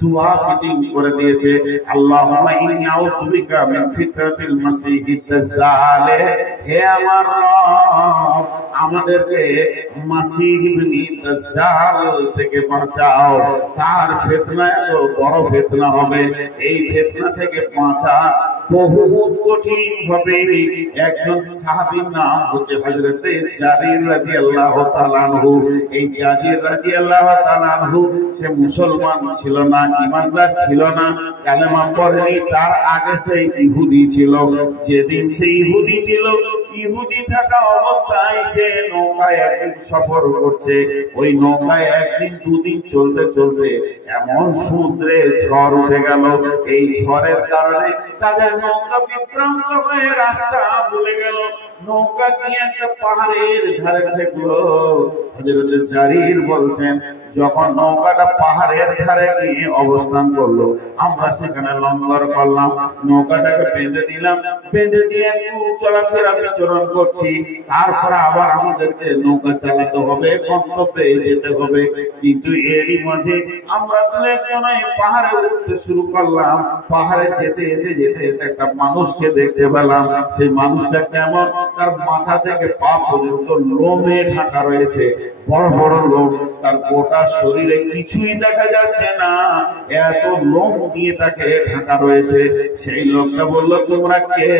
দুআ ফিটিং করে দিয়েছে। আল্লাহুম্মা ইন্নী আউযু বিকা মিন ফিতনাতিল মাসিহিদ দাজ্জাল। হে আমার রব, আমাদেরকে মাসিহ ইবনে দাজ্জাল থেকে বাঁচাও। তার ফিতনা এত বড় ফিতনা হবে, এই ফিতনা থেকে বাঁচা বহু কঠিন হবে। একজন সাহাবীর নাম হচ্ছে হযরতে জারির রাদিয়াল্লাহু তাআলা আনহু। এই জারির রাদিয়াল্লাহু তাআলা আনহু সে মুসলমান ছিল না, ঈমানদার ছিল না, কালেমা পড়েনি। তার আগে সে ইহুদি ছিল। যেদিন সে ইহুদি ছিল, ইহুদি থাকা অবস্থায় সে নৌকায় একদিন সফর করছে। ওই নৌকায় একদিন দুদিন চলতে চলতে এমন সমুদ্রে ঝড় উঠে গেল, এই ঝড়ের কারণে তাদের নৌকা বিভ্রান্ত হয়ে রাস্তা ভুলে গেল। নৌকা কি একটা পাহাড়ের ধারে ঠেকলো। হযরত জারির বলছেন যখন নৌকাটা পাহাড়ের ধারে গিয়ে অবস্থান করলো, আমরা সেখানে লঙ্গর করলাম, নৌকাটাকে বেঁধে দিলাম, বেঁধে দিয়ে একটু চলাফেরা বিচরণ করছি। তারপরে আবার আমাদেরকে নৌকা চালাতে হবে, গন্তব্যে যেতে হবে। কিন্তু এরই মাঝে আমরা দু একজনে পাহাড়ে উঠতে শুরু করলাম। পাহাড়ে যেতে যেতে যেতে যেতে একটা মানুষকে দেখতে পেলাম। সেই মানুষটা কেমন, তার মাথা থেকে পা পর্যন্ত লোমে ঢাকা রয়েছে, বড় বড় লোম, তার গোটা শরীরে কিছুই দেখা যাচ্ছে না, এত লোম দিয়ে তাকে ঢাকা রয়েছে। সেই লোকটা বলল, তোমরা কে?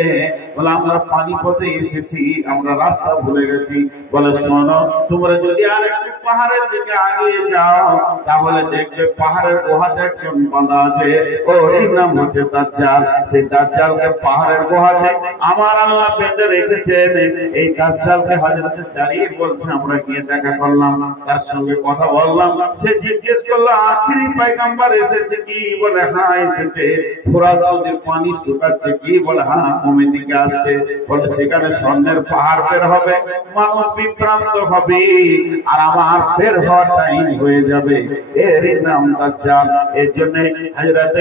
বলে, আমরা পানিপথে এসেছি, আমরা রাস্তা ভুলে গেছি। বলে, শোনো, তোমরা যদি আর একটু পাহাড়ের দিকে আগিয়ে যাও, তাহলে দেখবে পাহাড়ের গুহাতে একজন বাঁধা আছে, ওর নাম হচ্ছে দাজ্জাল। সেই দাজ্জালকে পাহাড়ের গুহাতে আমার আল্লাহ বেঁধে রেখেছেন। এই দাজ্জালকে হযরত জারির বলছে, আমরা গিয়ে দেখা করলাম, তার সঙ্গে কথা বললাম। সে জিজ্ঞেস করলো, আখিরি পয়গম্বর এসেছে কি? বলে, হ্যাঁ এসেছে। ফোরাত নদীর পানি শুকাচ্ছে কি? বলে, হ্যাঁ কমে দিকে আসছে। বলে, সেখানে স্বর্ণের পাহাড় বের হবে, মানুষ বিভ্রান্ত হবে, আর আমার বের হওয়ার টাইম হয়ে যাবে। এরই নাম দাজ্জাল। এর জন্য হযরত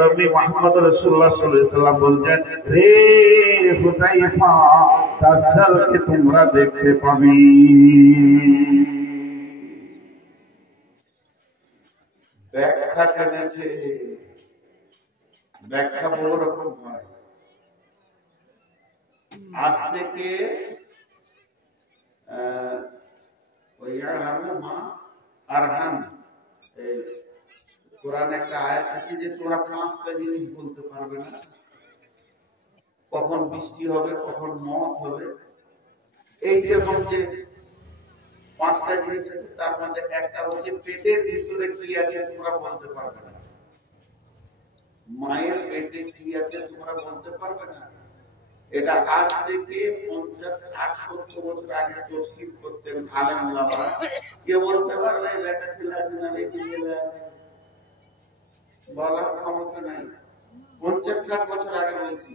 নবী মুহাম্মদ রাসূলুল্লাহ সাল্লাল্লাহু আলাইহি ওয়াসাল্লাম বলছেন, রে হুযায়ফা, দাজ্জালকে তোমরা দেখতে পাবে। ব্যাখ্যা টেনেছে, ব্যাখ্যা বহু রকম হয়। আজ থেকে কোরআন একটা আয়াত আছে যে তোমরা পাঁচটা জিনিস বলতে পারবে না, কখন বৃষ্টি হবে, কখন মত হবে। এই যেরকম যে পাঁচটা জিনিস আছে, তার মধ্যে একটা হচ্ছে পেটের ভিতরে কি আছে তোমরা বলতে পারবে না। মায়ের পেটে কি আছে তোমরা বলতে পারবে না। এটা আজ থেকে 50, 60, 70 বছর আগে তফসিল করতেন আলেম ওলামারা। কে বলতে পারবে বেটা ছেলে আছে না বেটি ছেলে আছে? বলার ক্ষমতা নাই। 50, 60 বছর আগে বলছি।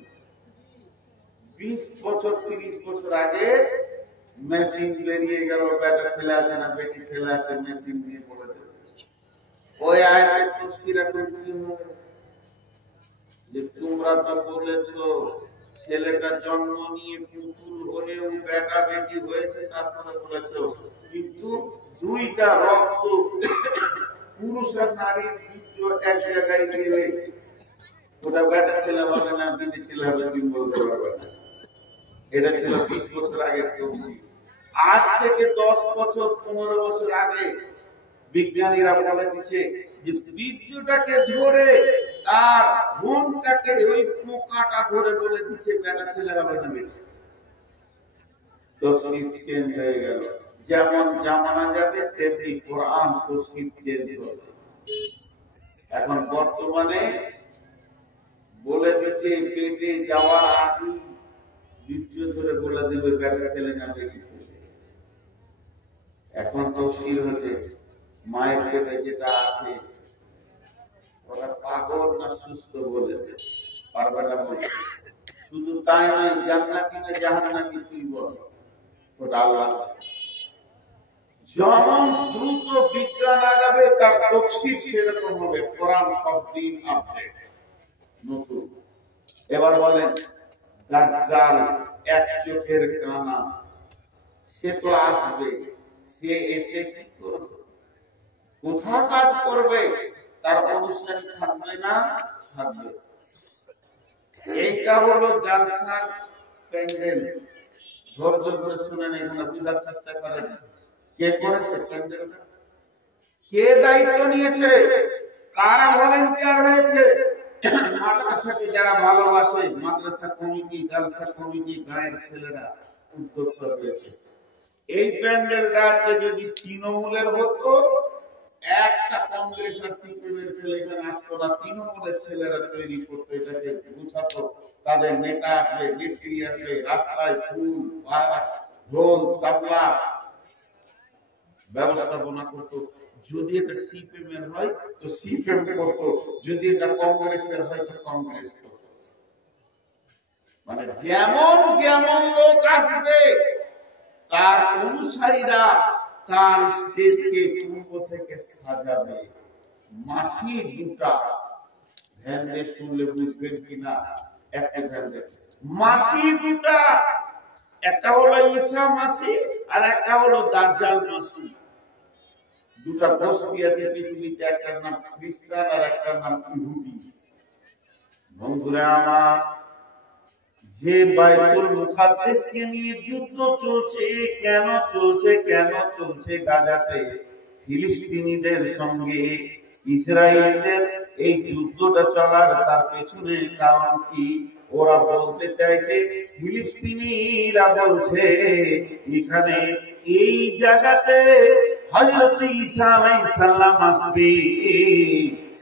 20 বছর 30 বছর আগে মেশিন বেরিয়ে গেল, বেটা ছেলে আছে না বেটি ছেলে আছে, মেশিন দিয়ে বলে দেবে। ওই আয়াতের তফসির এখন কি হবে? যে তোমরা তো বলেছো ছেলেটা জন্ম নিয়ে পুতুল হয়েও বেটা বেটি হয়েছে, তারপরে বলেছো কিন্তু দুইটা রক্ত পুরুষ আর নারীর বীর্য এক জায়গায় গেলে ওটা বেটা ছেলে হবে না বেটি ছেলে হবে তুমি বলতে পারবে না। এটা ছিল 20 বছর আগের তফসির। আজ থেকে 10 বছর 15 বছর আগে বিজ্ঞানীরা বলে দিচ্ছে যে বীর্যটাকে ধরে আর মনটাকে ওই পোকাটা ধরে বলে দিচ্ছে বেটা ছেলে হবে না বেটি। তফসির চেঞ্জ হয়ে গেল। যেমন জামানা যাবে তেমনি কোরআন তফসির চেঞ্জ হবে। এখন বর্তমানে বলে দিচ্ছে পেটে যাওয়ার আগে বীর্য ধরে বলে দেবে বেটা ছেলে না বেটি ছেলে। এখন তফসির হচ্ছে মায়ের পেটে যেটা আছে ওরা পাগল না সুস্থ বলে পারবে না বলতে। শুধু তাই নয়, জান্নাতি না জাহান্নামী তুই বল, ওটা আল্লাহ। যেমন দ্রুত বিজ্ঞান আগাবে তার তফসির সেরকম হবে। কোরআন সব দিন আপডেট নতুন। এবার বলেন দাজ্জাল এক চোখের কানা, সে তো আসবে, সে এসে কি করবে, কোথা কাজ করবে, তার অনুসারী থাকবে না থাকবে। এইটা হলো জালসার প্যান্ডেল। ধৈর্য ধরে শুনেন, এখানে বুঝার চেষ্টা করেন কে করেছে প্যান্ডেলটা, কে দায়িত্ব নিয়েছে, কারা ভলান্টিয়ার হয়েছে। মাদ্রাসাকে যারা ভালোবাসে, মাদ্রাসা কমিটি, জালসা কমিটি, গায়ের ছেলেরা উদ্যোক্তা হয়েছে। এই প্যান্ডেলটা আজকে যদি তৃণমূলের হতো, একটা কংগ্রেস আর সিপিএমের ছেলে এখানে আসতো না, তৃণমূলের ছেলেরা তৈরি করতো, এটাকে গুছাতো। তাদের নেতা আসবে, নেত্রী আসবে, রাস্তায় ফুল ঢোল তাবলা ব্যবস্থাপনা করতো। যদি এটা সিপিএম এর হয় তো সিপিএম করতো, যদি এটা কংগ্রেসের হয় তো কংগ্রেস করতো। মানে যেমন যেমন লোক আসবে তার অনুসারীরা তার স্টেজকে পূর্ব থেকে সাজাবে। মাসি দুটা, ধ্যান দিয়ে শুনলে বুঝবেন কিনা একটা ধ্যান দেন। মাসি দুটা, একটা হলো ঈসা মাসি আর একটা হলো দাজ্জাল মাসি। দুটা বস্তি আছে পৃথিবীতে, একটার নাম খ্রিস্টান আর একটার নাম ইহুদি। বন্ধুরা আমার, যে বাইতুল মুকাদ্দাসকে নিয়ে যুদ্ধ চলছে, কেন চলছে গাজাতে ফিলিস্তিনিদের সঙ্গে ইসরায়েলদের এই যুদ্ধটা চলার তার পেছনে কারণ কি? ওরা বলতে চাইছে, ফিলিস্তিনিরা বলছে এখানে এই জায়গাতে হযরত ঈসা আলাইহিস সালাম আসবে,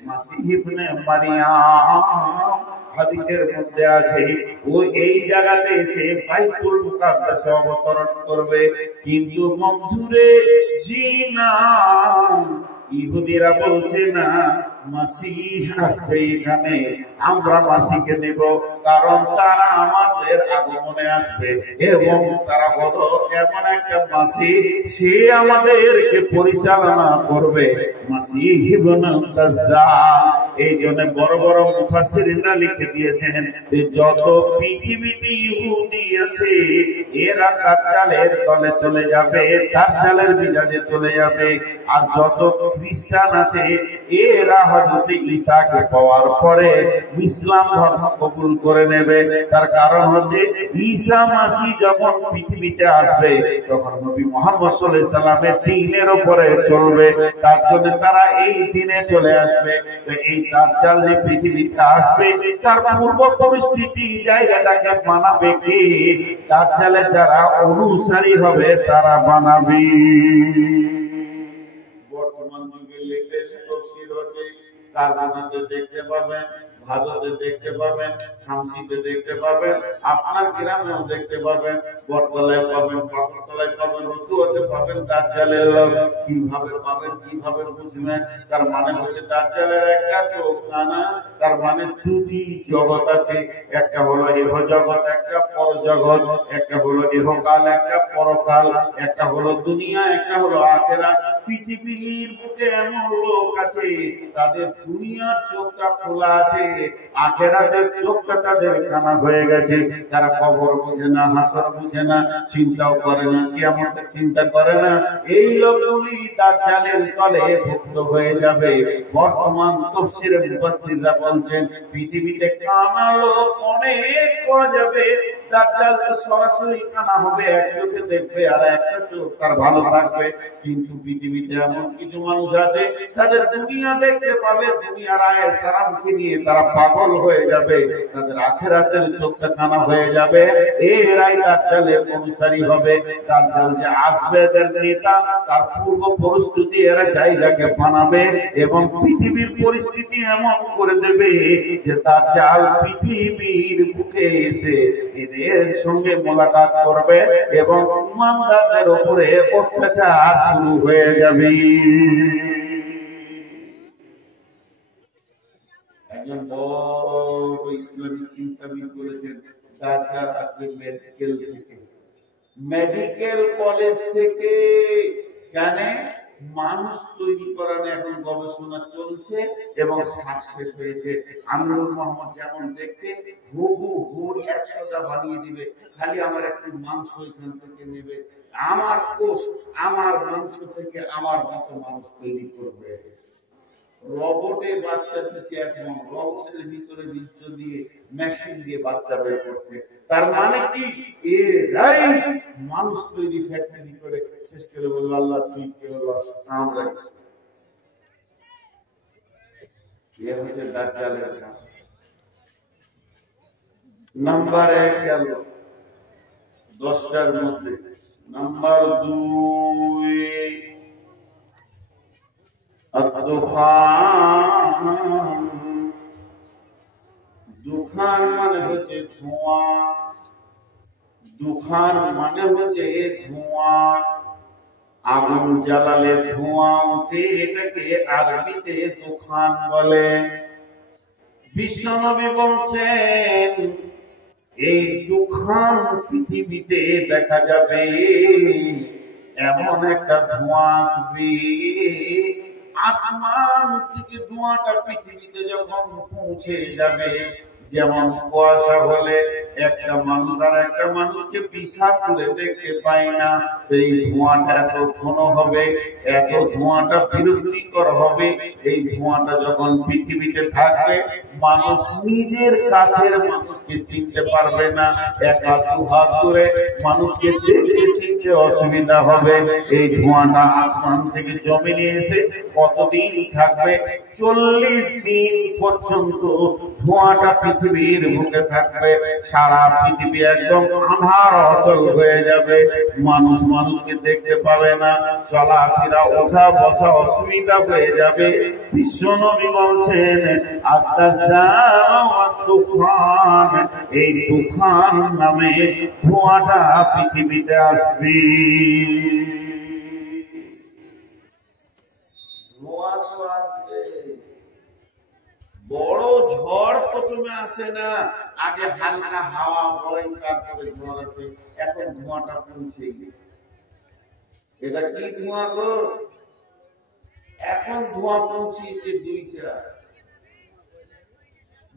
মাসীহ ইবনে মারইয়াম হাদিসের মধ্যে আছে ও এই জায়গাতে এসে বাইতুল মুকাদ্দাসে অবতরণ করবে। কিন্তু মঞ্জুরে জি না, ইহুদিরা বলছে না মাসিহ আসবে এখানে, আমরা মাসিহকে নেব, কারণ তারা আমাদের আগমনে আসবে এবং তারা বলো এমন একটা মাসিহ, সে আমাদেরকে পরিচালনা করবে, মাসিহ ইবনে দাজ্জাল। এই জন্য বড় বড় মুফাসসিরিনরা লিখে দিয়েছেন যে যত পৃথিবীতে ইহুদি আছে এরা দাজ্জালের তলে চলে যাবে, দাজ্জালের মিজাজে চলে যাবে। আর যত খ্রিস্টান আছে এরা হযরত ঈসাকে পাওয়ার পরে ইসলাম ধর্ম কবুল করে নেবে। তার কারণ হচ্ছে ঈসা মাসি যখন পৃথিবীতে আসবে তখন নবী মুহাম্মদ সাল্লাল্লাহু আলাইহি সাল্লামের দ্বীনের উপরে চলবে, তার জন্য তারা এই দ্বীনে চলে আসবে। এই দাজ্জাল যে পৃথিবীতে আসবে তার পূর্ব পরিস্থিতি জায়গাটাকে বানাবে কে? দাজ্জালের যারা অনুসারী হবে তারা বানাবে। বর্তমান যুগে লেটেস্ট তফসির হচ্ছে কারখানাতে দেখতে পাবেন, ভারতে দেখতে পাবেন, শামসিতে দেখতে পাবেন, আপনার গ্রামেও দেখতে পাবেন, বটতলায় পাবেন, পাথরতলায় পাবেন, রতুয়াতে পাবেন। দাজ্জালের কিভাবে পাবেন, কিভাবে বুঝবেন? তার মানে হচ্ছে দাজ্জালের একটা চোখ কানা, তার মানে দুটি জগৎ আছে, একটা হলো ইহ জগৎ, একটা পরজগৎ, একটা হলো ইহকাল, একটা পরকাল, একটা হলো দুনিয়া, একটা হলো আখিরাত। পৃথিবীর বুকে এমন লোক আছে তাদের দুনিয়ার চোখটা খোলা আছে, আখিরাতের চোখটা তাদের কানা হয়ে গেছে। তারা কবর বুঝে না, হাসর বুঝে না, চিন্তাও করে না, কিয়ামতের চিন্তা করে না। এই লোকগুলি দাজ্জালের তলে ভুক্ত হয়ে যাবে। বর্তমান তাফসীরে মুফাসসিররা বলছেন পৃথিবীতে কানা লোক অনেক পাওয়া যাবে। দাজ্জাল তো সরাসরি কানা হবে, এক চোখে দেখবে আর একটা চোখ তার ভালো থাকবে। কিন্তু পৃথিবীতে এমন কিছু মানুষ আছে তাদের দুনিয়া দেখতে পাবে, দুনিয়ার আয়েশ আরামকে নিয়ে তারা পাগল হয়ে যাবে, তাদের আখিরাতের চোখটা কানা হয়ে যাবে। এরাই দাজ্জালের অনুসারী হবে। দাজ্জাল যে আসবে এদের নেতা, তার পূর্ব প্রস্তুতি এরা জায়গাকে বানাবে এবং পৃথিবীর পরিস্থিতি এমন করে দেবে যে দাজ্জাল পৃথিবীর বুকে এসে এদের সঙ্গে মোলাকাত করবে এবং ইমানদারদের উপরে অত্যাচার শুরু হয়ে যাবে। একজন বড় ইসলামিক চিন্তাবিদ বলেছেন দাজ্জাল আসবে মেডিকেল থেকে, মেডিকেল কলেজ থেকে। কেন? মানুষ তৈরি করার এখন গবেষণা চলছে এবং সাকসেস হয়েছে। আমিনুল মোহাম্মদ যেমন দেখতে হুবহু 100টা বানিয়ে দিবে, খালি আমার একটু মাংস এখান থেকে নেবে, আমার কোষ, আমার মাংস থেকে আমার মতো মানুষ তৈরি করবে। রোবটে বাচ্চা দিচ্ছে, এখন রোবটের ভিতরে বীর্য দিয়ে মেশিন দিয়ে বাচ্চা বের করছে। তার মানে কি? এরাই মানুষ তৈরি ফ্যাক্টরি করে শেষ করে বলল আল্লাহ তুই কে বলল আমরা। এ হচ্ছে দাজ্জালের কাজ। নাম্বার 1 গেল 10টার মধ্যে। নাম্বার 2 দুখান মানে হচ্ছে ধোঁয়া, দুখান মানে হচ্ছে ধোঁয়া, আগুন জ্বালালে ধোঁয়া ওঠে, এটাকে আরবিতে দুখান বলে। বিশ্বনবী বলছেন এই দুখান পৃথিবীতে দেখা যাবে এমন একটা ধোঁয়া আসবে, আসমান থেকে ধোঁয়াটা পৃথিবীতে যখন পৌঁছে যাবে, যেমন কুয়াশা হলে একটা মানুষ আর একটা মানুষকে পিছাড় করে দেখতে পায় না, এই ধোঁয়াটা এত ঘন হবে, এত ধোঁয়াটা বিরক্তিকর হবে। এই ধোঁয়াটা যখন পৃথিবীতে থাকবে, মানুষ নিজের কাছের মানুষকে চিনতে পারবে না, একা দুহাত করে মানুষকে দেখতে চিনতে অসুবিধা হবে। এই ধোঁয়াটা আসমান থেকে জমিনে এসে কতদিন থাকবে? 40 দিন পর্যন্ত ধোঁয়াটা পৃথিবীর বুকে থাকবে। সারা পৃথিবী একদম আঁধার অচল হয়ে যাবে, মানুষ মানুষকে দেখতে পাবে না, চলাফেরা ওঠা বসা অসুবিধা হয়ে যাবে। বিশ্বনবী বলছেন তুফান, এই তুফান নামে ধোঁয়াটা পৃথিবীতে আসবে। বড় ঝড় প্রথমে আসে না, আগে হালকা হাওয়া হয়, তারপরে ঝড় আসে। এখন ধোঁয়াটা পৌঁছে গেছে। এটা কি ধোঁয়া গো? এখন ধোঁয়া পৌঁছেছে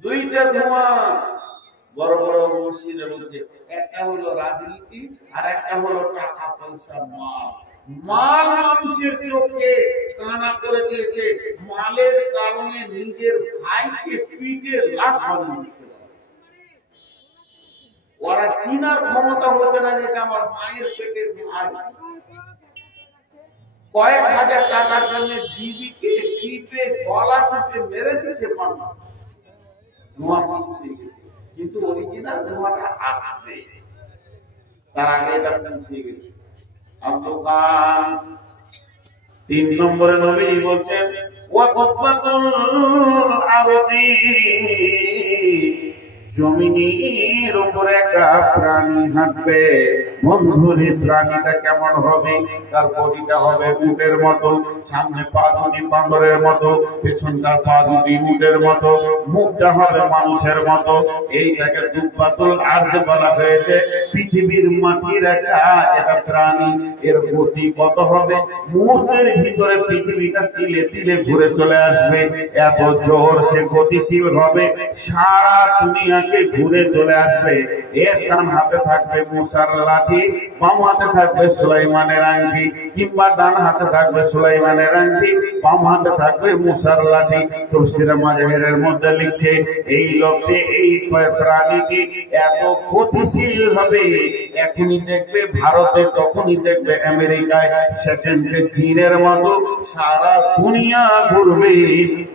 দুইটা ধোঁয়া। বড় বড় মসজিদের মধ্যে একটা হলো রাজনীতি আর একটা হলো টাকা পয়সা, মাল মানুষের চোখে কানা করে দিয়েছে। মালের কারণে নিজের ভাইকে পিটে লাশ বানিয়ে দিচ্ছে। ওরা চিনার ক্ষমতা হতে না যেটা আমার মায়ের পেটের ভাই। কয়েক হাজার টাকার জন্য বিবিকে টিপে গলা টিপে মেরে দিচ্ছে মানুষ। ধোঁয়া পৌঁছে গেছে, কিন্তু অরিজিনাল ধোঁয়াটা আসবে, তার আগে এটা পৌঁছে গেছে। 3 নম্বরে নবী বলছেন জমিনের উপরে একটা প্রাণী হাঁটবে। বন্ধুরে প্রাণীটা কেমন হবে? তার বডিটা হবে উটের মতো, সামনে পা দুটি বাঁদরের মতো, পেছনকার পা দুটি উটের মতো, মুখটা হবে মানুষের মতো। এইটাকে দুব্বাতুল আরজ বলা হয়েছে। পৃথিবীর মাটির এটা প্রাণী। এর গতি কত হবে? মুহূর্তের ভিতরে পৃথিবীটা তিলে তিলে ঘুরে চলে আসবে, এত জোর সে গতিশীল হবে, সারা দুনিয়াকে ঘুরে চলে আসবে। এর ডান হাতে থাকবে মুসার লাঠি, বাম হাতে থাকবে সুলাইমানের আংটি, কিংবা ডান হাতে থাকবে সুলাইমানের আংটি, বাম হাতে থাকবে মুসার লাঠি। তাফসীরে মাজাহিরের মধ্যে লিখছে এই লোকটি, এই প্রাণীটি এত গতিশীল হবে, এখনই দেখবে ভারতে, তখনই দেখবে আমেরিকায়, সেকেন্ডে চীনের মতো সারা দুনিয়া ঘুরবে।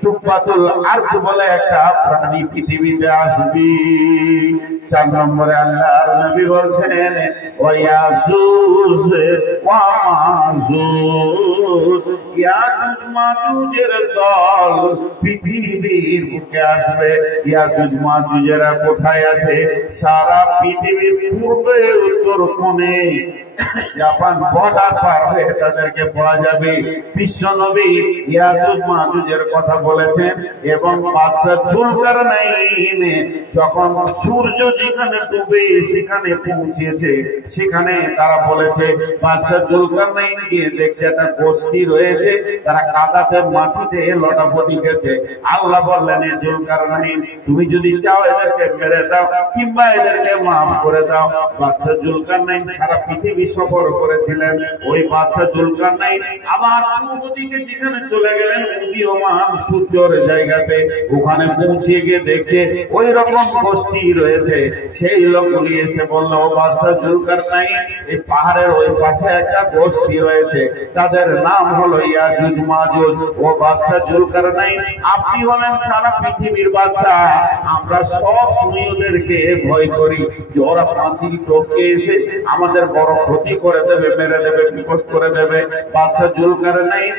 তুব্বাতুল আরজ বলে একটা প্রাণী পৃথিবীতে আসবে। 4 নম্বরে আল্লাহর নবী বলছেন ওয়ায়াজুজ ওয়া মাজুজ, ইয়াজুজ মাজুজের দল পৃথিবীর বুকে আসবে। ইয়াজুজ মাজুজেরা কোথায় আছে? সারা পৃথিবীর পূর্বে উত্তর কোণে, জাপান বর্ডার পার হয়ে তাদেরকে পাওয়া যাবে। বিশ্বনবী ইয়াজুজ মাজুজের কথা বলেছেন। এবং বাদশা যুলকারনাইন যখন সূর্য যেখানে ডুবে সেখানে পৌঁছেছে, সেখানে তারা বলেছে বাদশা যুলকারনাইন গিয়ে দেখছে একটা গোষ্ঠী রয়েছে, তারা কাদাতে মাটিতে লটাপটি গেছে। আল্লাহ বললেন যুলকারনাইন, তুমি যদি চাও এদেরকে মেরে দাও কিংবা এদেরকে মাফ করে দাও। বাদশা যুলকারনাইন সারা পৃথিবী সফর করেছিলেন। ওই বাদশা যুলকারনাইন আবার পূর্ব দিকে যেখানে চলে গেলেন উদীয়মান সূর্যের জায়গাতে, ওখানে পৌঁছে গিয়ে দেখছে ওই রকম গোষ্ঠী রয়েছে। সেই লোকগুলি এসে বলল, বাদশা যুলকারনাইন, এই পাহাড়ের ওই পাশে একটা গোষ্ঠী রয়েছে, তাদের নাম হলো ইয়াজুজ মাজুজ। ও বাদশা যুলকারনাইন, আপনি হলেন সারা পৃথিবীর বাদশা, আমরা সব সময় ওদেরকে ভয় করি যে ওরা পাঁচিল টপকে এসে আমাদের বড় ক্ষতি করে দেবে, মেরে দেবে, বিপদ করে দেবে। বাদশা যুলকারনাইন,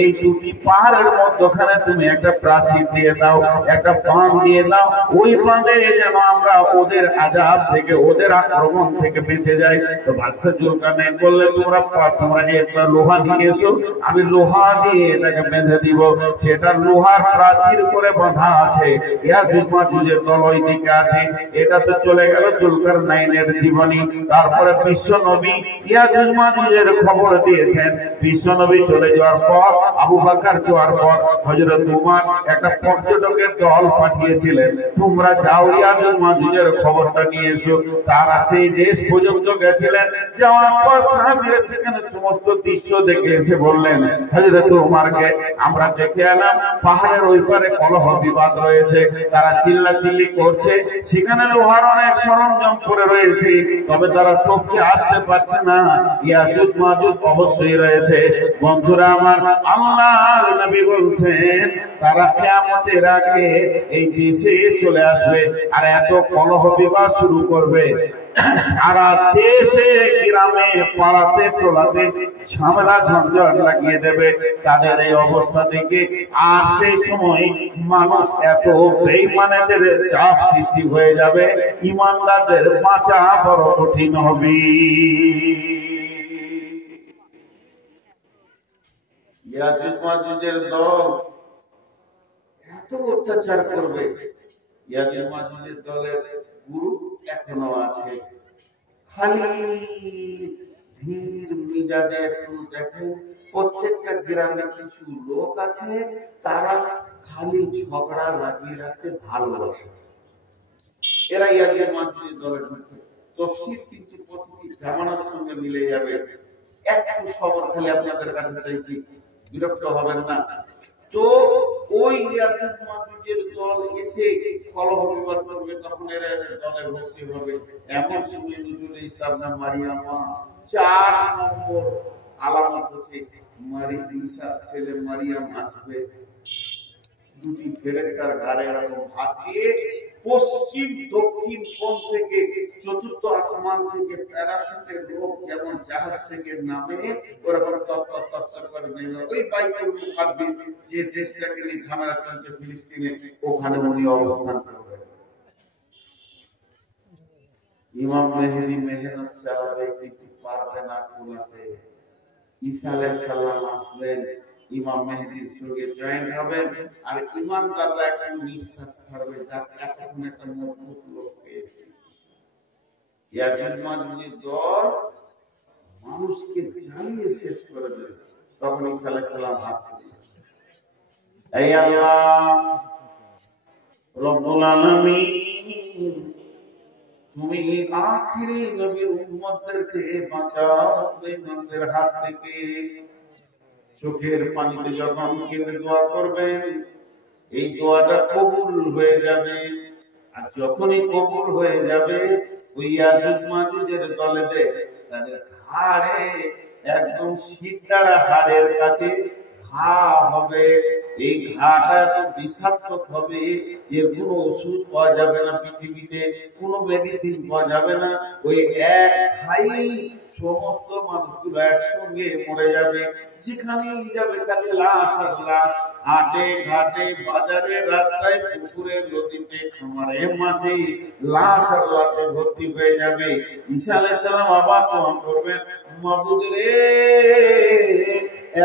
এই দুটি পাহাড়ের মধ্যখানে তুমি একটা প্রাচীর দিয়ে দাও, একটা বাঁধ দিয়ে দাও, ওই বাঁধে যেন আমরা ওদের আযাব থেকে, ওদের আক্রমণ থেকে বেঁচে যায়। তো বাদশা জুলকারনাইন বললেন তোমরা যে একটা লোহা নিয়ে এসো, আমি লোহা দিয়ে এটাকে বেঁধে দিব। সেটা লোহার প্রাচীর করে বাঁধা আছে। ইয়াজুজ মাজুজের দল ওই দিকে আছে। এটা তো চলে গেল জুলকারনাইনের জীবনী। তারপরে বিশ্ব নবী ইয়াজুজ মাজুজের খবর দিয়েছেন। বিশ্ব নবী চলে যাওয়ার পর, আবু বকর যাওয়ার পর হযরত উমর একটা পর্যটকের দল পাঠিয়েছিলেন, তোমরা যাও ইয়াজুজ মাজুজের খবরটা নিয়ে এসো। তারা সেই দেশ পর্যন্ত গেছিলেন। যাওয়ার পর সাহাবীরা সেখানে সমস্ত দৃশ্য দেখে এসে বললেন হযরত উমরকে, আমরা দেখে এলাম পাহাড়ের ওই পারে কলহ বিবাদ রয়েছে, তারা চিল্লাচিল্লি করছে, সেখানে লোহার অনেক সরঞ্জাম পড়ে রয়েছে, তবে তারা টপকে আসতে পারছে না। ইয়াজুজ মাজুজ অবশ্যই রয়েছে। বন্ধুরা আমার, আল্লাহর নবী বলছেন তারা কিয়ামতের আগে এই দেশে চলে আসবে আর এত কলহ বিবাদ শুরু করবে, সারা দেশে গ্রামে পাড়াতে টোলাতে ঝামেলা ঝঞ্ঝট লাগিয়ে দেবে। তাদের এই অবস্থা দেখে আর সেই সময় মানুষ এত বেঈমানদের চাপ সৃষ্টি হয়ে যাবে, ঈমানদারদের বাঁচা বড় কঠিন হবে। ইয়াজুজ মাজুজের দল এত অত্যাচার করবে। ইয়াজুজ মাজুজের দলের গ্রুপ এখনো আছে, খালি ভিড় মিজাজে একটু দেখেন। প্রত্যেকটা গ্রামে কিছু লোক আছে, তারা খালি ঝগড়া লাগিয়ে রাখতে ভালোবাসে। এরা ইয়াজুজ মাজুজের দলের মধ্যে তফসির কিন্তু প্রতিটি জামানার সঙ্গে মিলে যাবে। একটু খবর খালি আপনাদের কাছে চাইছি, বিরক্ত হবেন না। তো ওই ইয়াজুজ মাজুজের দল এসে কলহ বিবাদ করবে, তখন এরা এদের দলে ভর্তি হবে। এমন সময় নজরুল ইসলাম না মারিয়ামা 4 নম্বর আলামত হচ্ছে ঈসা ছেলে মারিয়াম আসবে। দুটি ফেরেশতার ঘাড়ে এরকম হাত দিয়ে পশ্চিম দক্ষিণ কোণ থেকে চতুর্থ আসমান থেকে প্যারাশুটের লোক যেমন জাহাজ থেকে নামে ওরকম তত্তর করে নেমে ওই বাইতুল মুকাদ্দাস যে দেশটাকে নিয়ে ঝামেলা চলছে ফিলিস্তিনে, ওখানে উনি অবস্থান করবেন। ইমাম মেহেদী মেহনত চালাবে কিন্তু পারবে না কুলাতে। ঈসা আলাইহিস সালাম আসবেন, ইমাম মেহেদীর সঙ্গে জয়েন হবেন, আর ইমানদাররা একটা নিঃশ্বাস ছাড়বে, যার এতক্ষণ একটা মজবুত লোক পেয়েছে। ইয়াজুজ মাজুজের দল মানুষকে জ্বালিয়ে শেষ করে দেবে। তখন ঈসা আলাইহিস সালাম হাত তুললেন, এই আল্লাহ রব্বুল আলামিন, তুমি আখিরি নবীর উম্মতদেরকে বাঁচাও বেঈমানদের হাত থেকে। চোখের পানিতে যখন কেঁদে দোয়া করবেন, এই দোয়াটা কবুল হয়ে যাবে। আর যখনই কবুল হয়ে যাবে, ওই ইয়াজুজ মাজুজের দলেতে তাদের হাড়ে একদম শিরদাঁড়া হাড়ের কাছে ঘা হবে। এই ঘাটা এত বিষাক্ত হবে যে কোনো ওষুধ পাওয়া যাবে না, পৃথিবীতে কোনো মেডিসিন পাওয়া যাবে না। ওই এক ঘাই সমস্ত মানুষগুলো একসঙ্গে মরে যাবে। যেখানেই যাবে খালি লাশ আর লাশ, হাটে ঘাটে বাজারে রাস্তায় পুকুরে নদীতে খামারে মাঠে লাশ আর লাশে ভর্তি হয়ে যাবে। ঈসা আলাইহিস সালাম আবার দোয়া করবেন, মাবুদ রে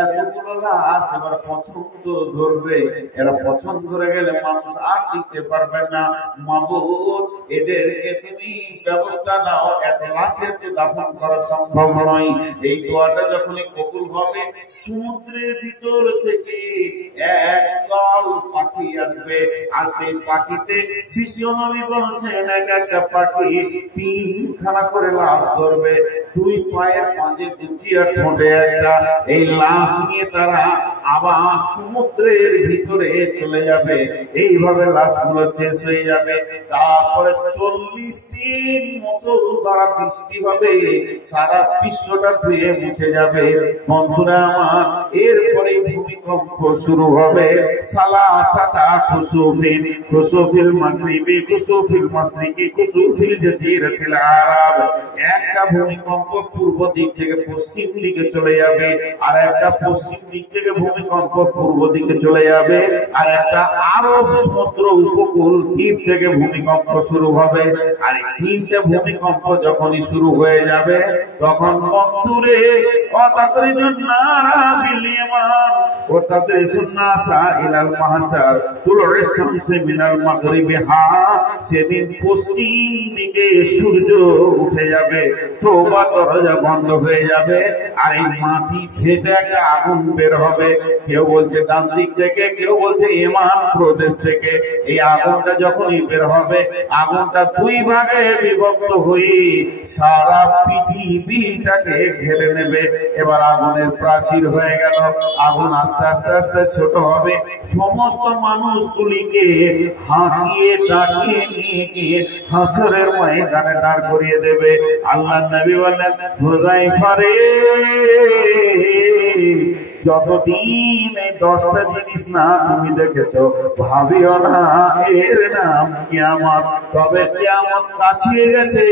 এতগুলো লাশ এবার পছন্দ ধরবে, এরা পছন্দ ধরে গেলে মানুষ আর দিতে পারবে না। মাবুদ এদেরকে তুমি ব্যবস্থা নাও, এত লাশের তো দাফন করা সম্ভব নয়। এই দোয়াটা যখনই কবুল হবে, সমুদ্রের ভিতর থেকে এক দল পাখি আসবে, আর সেই পাখিতে বিশ্বনবী বলছেন এক একটা পাখি 3খানা করে লাশ ধরবে, 2 পায়ের পাঁজে 2টি আর ঠোঁটে একটা। এই লাশ নিয়ে তারা আবার সমুদ্রের ভিতরে চলে যাবে। এইভাবে লাশগুলো শেষ হয়ে যাবে। তারপরে 40 দিন মুষলধারে বৃষ্টি হবে, সারা বিশ্বটা ধুয়ে মুছে যাবে। বন্ধুরা আমার, এরপরে ভূমিকম্প শুরু হবে। সালাসাতা কুসুফিন, কুসুফিল মাগরিবি, কুসুফিল মাশরিকি, কুসুফিল জাজিরাতিল আরব। একটা ভূমিকম্প পূর্ব দিক থেকে পশ্চিম দিকে চলে যাবে, আর একটা পশ্চিম দিক থেকে ভূমিকম্প পূর্ব দিকে চলে যাবে, আর একটা আরব সমুদ্র উপকূল দ্বীপ থেকে ভূমিকম্প শুরু হবে। আর এই তিনটে ভূমিকম্প যখনই শুরু হয়ে যাবে, তখন বন্ধুরে অতাকরিজুন নারা বিল ইয়ামান ওয়াতাদরিসুন নাসা ইলাল মাহশার তুলু'উশ শামসি মিনাল মাগরিবিহা, সেদিন পশ্চিম দিকে সূর্য উঠে যাবে, তওবা দরজা বন্ধ হয়ে যাবে, আর এই মাটি ফেটে একটা আগুন বের হবে। কেউ বলছে ডান দিক থেকে, কেউ বলছে ইয়ামান প্রদেশ থেকে। এই আগুনটা যখনই বের হবে, আগুনটা দুই ভাগে বিভক্ত হয়ে সারা পৃথিবীটাকে ঘিরে নেবে। এবার আগুনের প্রাচীর হয়ে গেল, আগুন আস্তে আস্তে আস্তে ছোট হবে, সমস্ত মানুষগুলিকে হাঁকিয়ে ডাকিয়ে নিয়ে গিয়ে হাসরের ময়দানে দাঁড় করিয়ে দেবে। আল্লাহ নবী বলেন, হুযায়ফা রে, যতদিন এই 10টা জিনিস না তুমি দেখেছো, ভাবিও না এর নাম কিয়ামত। তবে কিয়ামত কাছে গেছে,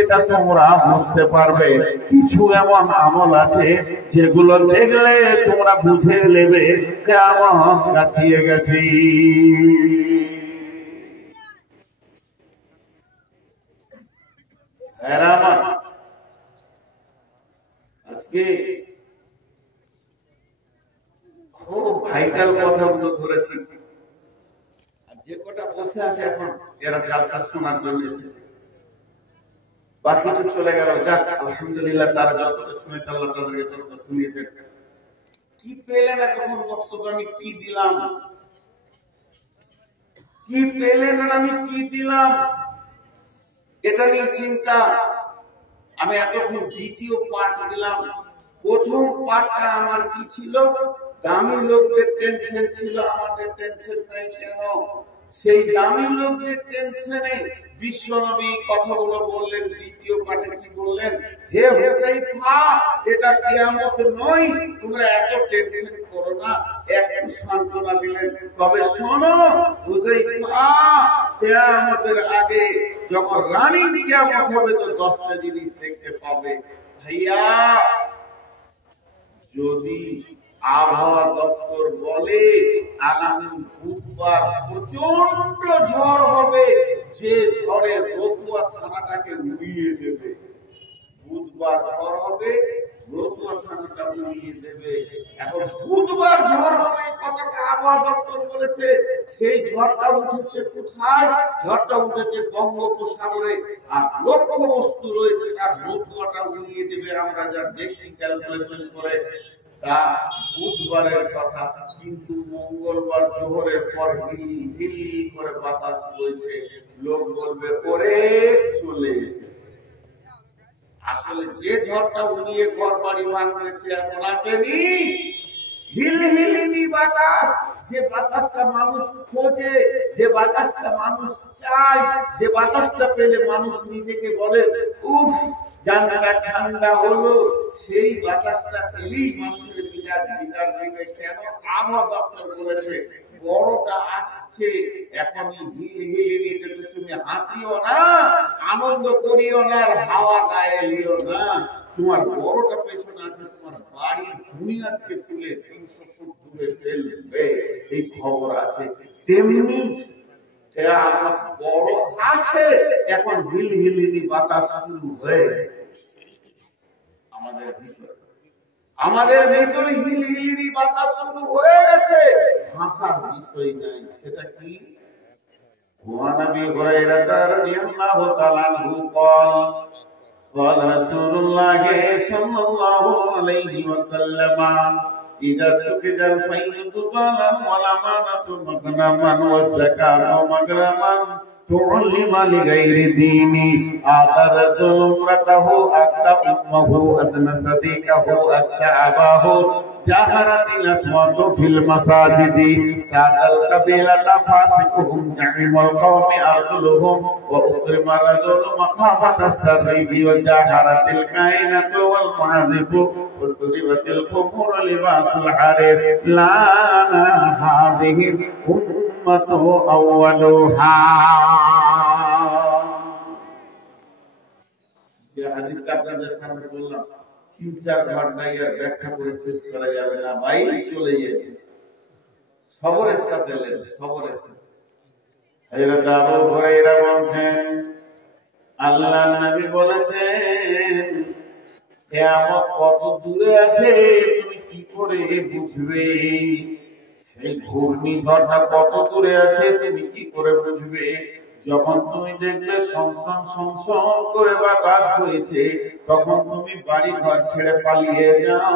এটা তোমরা বুঝতে পারবে। কিছু এমন আমল আছে যেগুলো দেখলে তোমরা বুঝে নেবে কিয়ামত কাছে গেছে। আজকে খুব ভাইটাল কথাগুলো ধরেছি, আর যে কটা বসে আছে এখন এরা জালসা শোনার জন্য এসেছে, বাকি তো চলে গেল। যাক, আলহামদুলিল্লাহ, তারা যতটা শুনেছে আল্লাহ তাদেরকে ততটা শুনিয়েছেন। কি পেলেন এতক্ষণ বক্তব্য? আমি কি দিলাম? কি পেলেন আর আমি কি দিলাম? এটা নিয়ে চিন্তা। আমি এতক্ষণ দ্বিতীয় পার্ট দিলাম। প্রথম পার্টটা আমার কি ছিল? দামি লোকদের টেনশন ছিল, আমাদের টেনশন নাই কেন? সেই দামি লোকদের টেনশনে বিশ্বনবী কথাগুলো বললেন। দ্বিতীয় পার্টে কি বললেন? হে হুযায়ফা, এটা কিয়ামত নয়, তোমরা এত টেনশন করো না। একটু সান্ত্বনা দিলেন। তবে শোনো হুযায়ফা, কিয়ামতের আগে যখন রানিং কিয়ামত হবে, তো 10টা জিনিস দেখতে পাবে। ভাইয়া, যদি আবহাওয়া দপ্তর বলে আগামী বুধবার প্রচন্ড ঝড় হবে, যে ঝড়ে রতুয়া থানাটাকে উড়িয়ে দেবে, বুধবার ঝড় হবে, রতুয়া থানাটা উড়িয়ে দেবে। এখন বুধবার ঝড় হবে কথাটা আবহাওয়া দপ্তর বলেছে, সেই ঝড়টা উঠেছে কোথায়? ঝড়টা উঠেছে বঙ্গোপসাগরে, আর লক্ষ্যবস্তু রয়েছে আর রতুয়াটা উড়িয়ে দেবে। আমরা যা দেখছি ক্যালকুলেশন করে, তা বুধবারের কথা। কিন্তু মঙ্গলবার জোহরের পর হিল হিল করে বাতাস বইছে, লোক বলবে ওরে চলে এসেছে। আসলে যে ঝড়টা উড়িয়ে ঘর বাড়ি ভাঙবে সে এখন আসেনি। হিলহিলিনি বাতাস, যে বাতাসটা মানুষ খোঁজে, যে বাতাসটা মানুষ চায়, যে বাতাসটা পেলে মানুষ নিজেকে বলে উফ জানটা ঠান্ডা হলো, সেই বাতাসটা পেলেই মানুষের মিজাজ বিদার দিবে। কেন? আবহাওয়া দপ্তর বলেছে বড়টা আসছে। এখন হিলহিলিতে তো তুমি হাসিও না, আনন্দ করিও না, আর হাওয়া গায়ে লিও না। তোমার বড়টা পেছনে আছে, তোমার বাড়ির বুনিয়াদকে তুলে 300 ফুট দূরে ফেলবে, এই খবর আছে। তেমনি বড় আছে, এখন হিলহিলিনি বাতাস শুরু হয়ে আমাদের ভিতরে হিলহিলিনি বাতাস শুরু হয়ে গেছে। হাসার বিষয় নাই। সেটা কি? وعن ابي هريره رضي الله تعالى عنه قال رسول الله صلى الله عليه وسلم اذا اتخذ الفيض بالا والامانه مغنما والزكاه مغرما تعلم لغير ديني آتى رسول امرته أتى أمه أدنى صديقه أتى أباه جاهرت الأصوات في المساجد ساد القبيلة فاسقهم زعيم القوم أرجلهم وأكرم الرجل مخافة السرير وجاهرت الكائنة والمعازف وصرفت الخمور لباس الحرير لا هذه أمة أولها। যে হাদিসটা আপনাদের সামনে বললাম, 3-4 ঘন্টায় আর ব্যাখ্যা করে শেষ করা যাবে না ভাই, চলে যাবে। সবরের সাথে সবরের সাথে। হযরত আবু হুরায়রা বলেন আল্লাহর নবী বলেছেন কিয়ামত কত দূরে আছে তুমি কি করে বুঝবে? সেই ঘূর্ণিঝড়টা কত দূরে আছে তুমি কি করে বুঝবে? যখন তুমি দেখবে সংসন সংসন করে বাতাস বইছে, তখন তুমি বাড়ি ঘর ছেড়ে পালিয়ে যাও,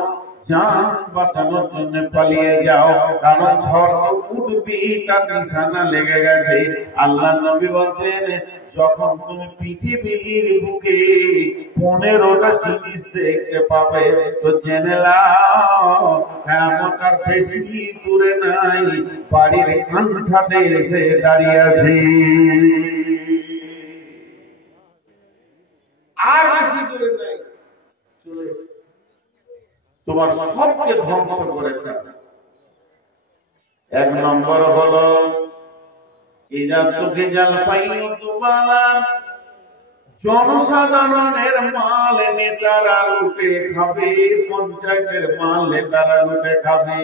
জান বাঁচানোর জন্য পালিয়ে যাও, কারণ ঝড় উঠবি তার নিশানা লেগে গেছে। আল্লাহ নবী বলছেন যখন তুমি পৃথিবীর বুকে 15টা জিনিস দেখতে পাবে তো জেনে নাও কিয়ামত আর বেশি দূরে নাই, বাড়ির কাঁঠাতে এসে দাঁড়িয়ে আছে। আর বেশি দূরে নাই, চলে এসে তোমার সবকে ধ্বংস করেছে। 1 নম্বর হলো জনসাধারণের মাল নেতারা লুটে খাবে, পঞ্চায়েতের মাল নেতারা লুটে খাবে,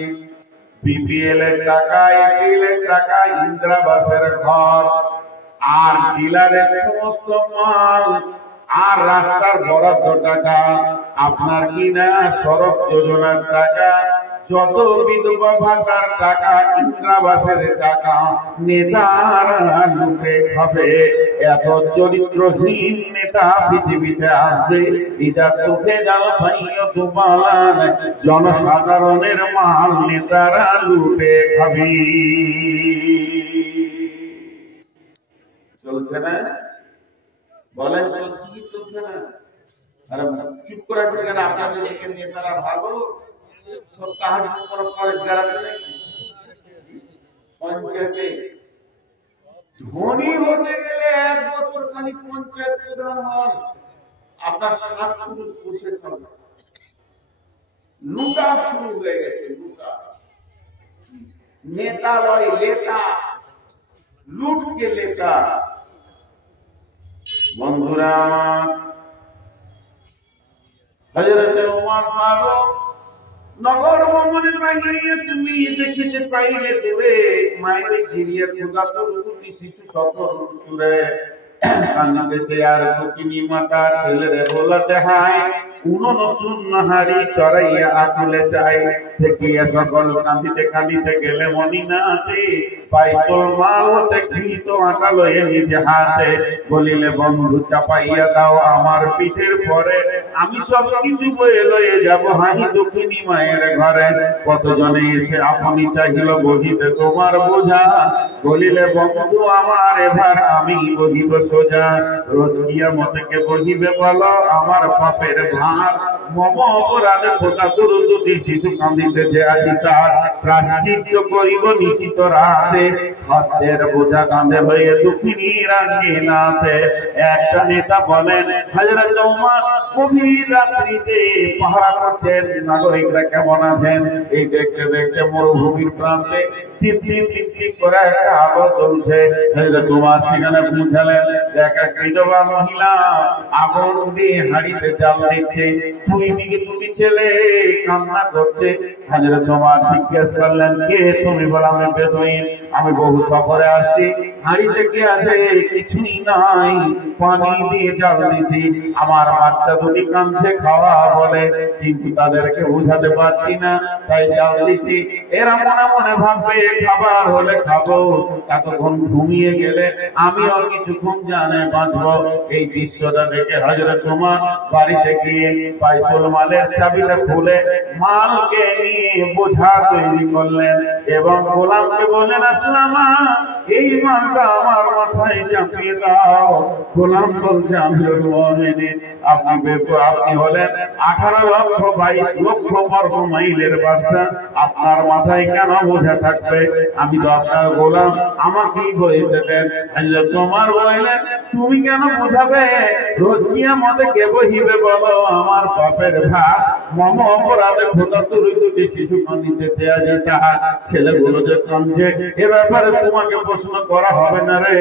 বিপিএল এর টাকা, এপিএল এর টাকা, ইন্দিরাবাসের ঘর আর ডিলারের সমস্ত মাল আর রাস্তার বরাদ্দ টাকা, আপনার কিনা সড়ক যোজনার টাকা, যত বিধবা ভাতার টাকা, ইন্দিরাবাসের টাকা নেতারা লুটে খাবে। এত চরিত্রহীন নেতা পৃথিবীতে আসবে, এটা চোখে জাল পাইও তোমার জনসাধারণের মাল নেতারা লুটে খাবে। চলছে না? বলেন চলছে কি চলছে না? আরে চুপ করে আছেন কেন? আপনাদের দিকে নেতারা ভালো সব তাহাজ্জুদ করে কলেজ গাড়াতে নাকি? পঞ্চায়েতে ধনী হতে গেলে 1 বছর খালি পঞ্চায়েত প্রধান হন, আপনার 7 পুরুষ বসে থাকবে। লুটা শুরু হয়ে গেছে, লুটা। নেতা লয় লেতা, লুটকে লেতা। বন্ধুরা আমার, হযরত ওমর ফারুক নগর ভ্রমণের বাইরে তুমি দেখিতে পাইলে দূরে মায়ের ঘিরিয়ে খোদা তরুণী শিশু সকল সুরে কান্দিতেছে আর দুঃখিনী মাতা ছেলেরে বলতে হায় উনন সুন্নাহারি চড়াইয়া আকুলে চাই দেখিয়া সকল কান্দিতে কান্দিতে গেলে মদিনাতে বাইতুল মাল হতে কৃত আটা লয়ে নিজে হাতে বলিলে বন্ধু চাপাইয়া দাও আমার পিঠের পরে আমি সব কিছু বয়ে লয়ে যাব হাহি দুঃখিনী মায়ের ঘরে। কতজনে এসে আপনি চাহিল বহিতে তোমার বোঝা বলিলে বন্ধু আমার এবার আমি বহিব সোজা। রোজ কিয়ামতকে বহিবে বলো আমার পাপের ভার মম অপরাধে খোদা গুরু দুটি শিশু কাঁদিতেছে আজি তার প্রায়শ্চিত্ত করিব নিশিত রাতে হত্যের বোঝা কাঁধে লইয়ে দুঃখিনী রাঙ্গিনাতে। একটা নেতা বলেন হযরত ওমর গভীর রাত্রিতে পাহারা করছেন নাগরিকরা কেমন আছেন। এই দেখতে দেখতে মরুভূমির প্রান্তে টিপ টিপ টিপ টিপ করে একটা আলো জ্বলছে। হযরত ওমর সেখানে পৌঁছালেন, দেখা বিধবা মহিলা আগুন দিয়ে হাঁড়িতে জাল দিচ্ছে, দুই দিকে দুটি ছেলে কান্না করছে। হযরত ওমর জিজ্ঞেস করলেন কে তুমি? বলে আমি বেদুইন, আমি বহু সফরে আসছি, হাঁড়িতে কি আছে? কিছুই নাই, পানি দিয়ে জাল দিছি, আমার বাচ্চা দুটি কাঁদছে খাওয়া বলে, কিন্তু তাদেরকে বুঝাতে পারছি না তাই জাল দিছি। এরা মনে মনে ভাববে খাবার হলে খাবো, এতক্ষণ ঘুমিয়ে গেলে আমিও কিছুক্ষণ জানে বাঁচবো। এই দৃশ্যটা দেখে হযরত ওমর বাড়িতে গিয়ে বাইতুল মালের চাবিটা খুলে মালকে নিয়ে বোঝা তৈরি করলেন এবং গোলামকে বললেন আসলামা এই মালটা আমার মাথায় চাপিয়ে দাও। গোলাম বলছে আমিরুল মুমিনিন আপনি হলেন 18,22,00,000 বর্গ মাইলের বাদশা, আপনার মাথায় কেন বোঝা থাকবে? আমি তো আপনার গোলাম, আমাকেই বইতে দেন। হযরত ওমর বললেন তুমি কেন বোঝাবে? রোজ কিয়ামতে কে বহিবে বলো আমার পাপের ভার মম অপরাধে খোদা দুটি শিশু কাঁদিতেছে আজি তাহার ছেলেগুলো যে কাঁদছে, এ ব্যাপারে তোমাকে প্রশ্ন করা হবে না রে,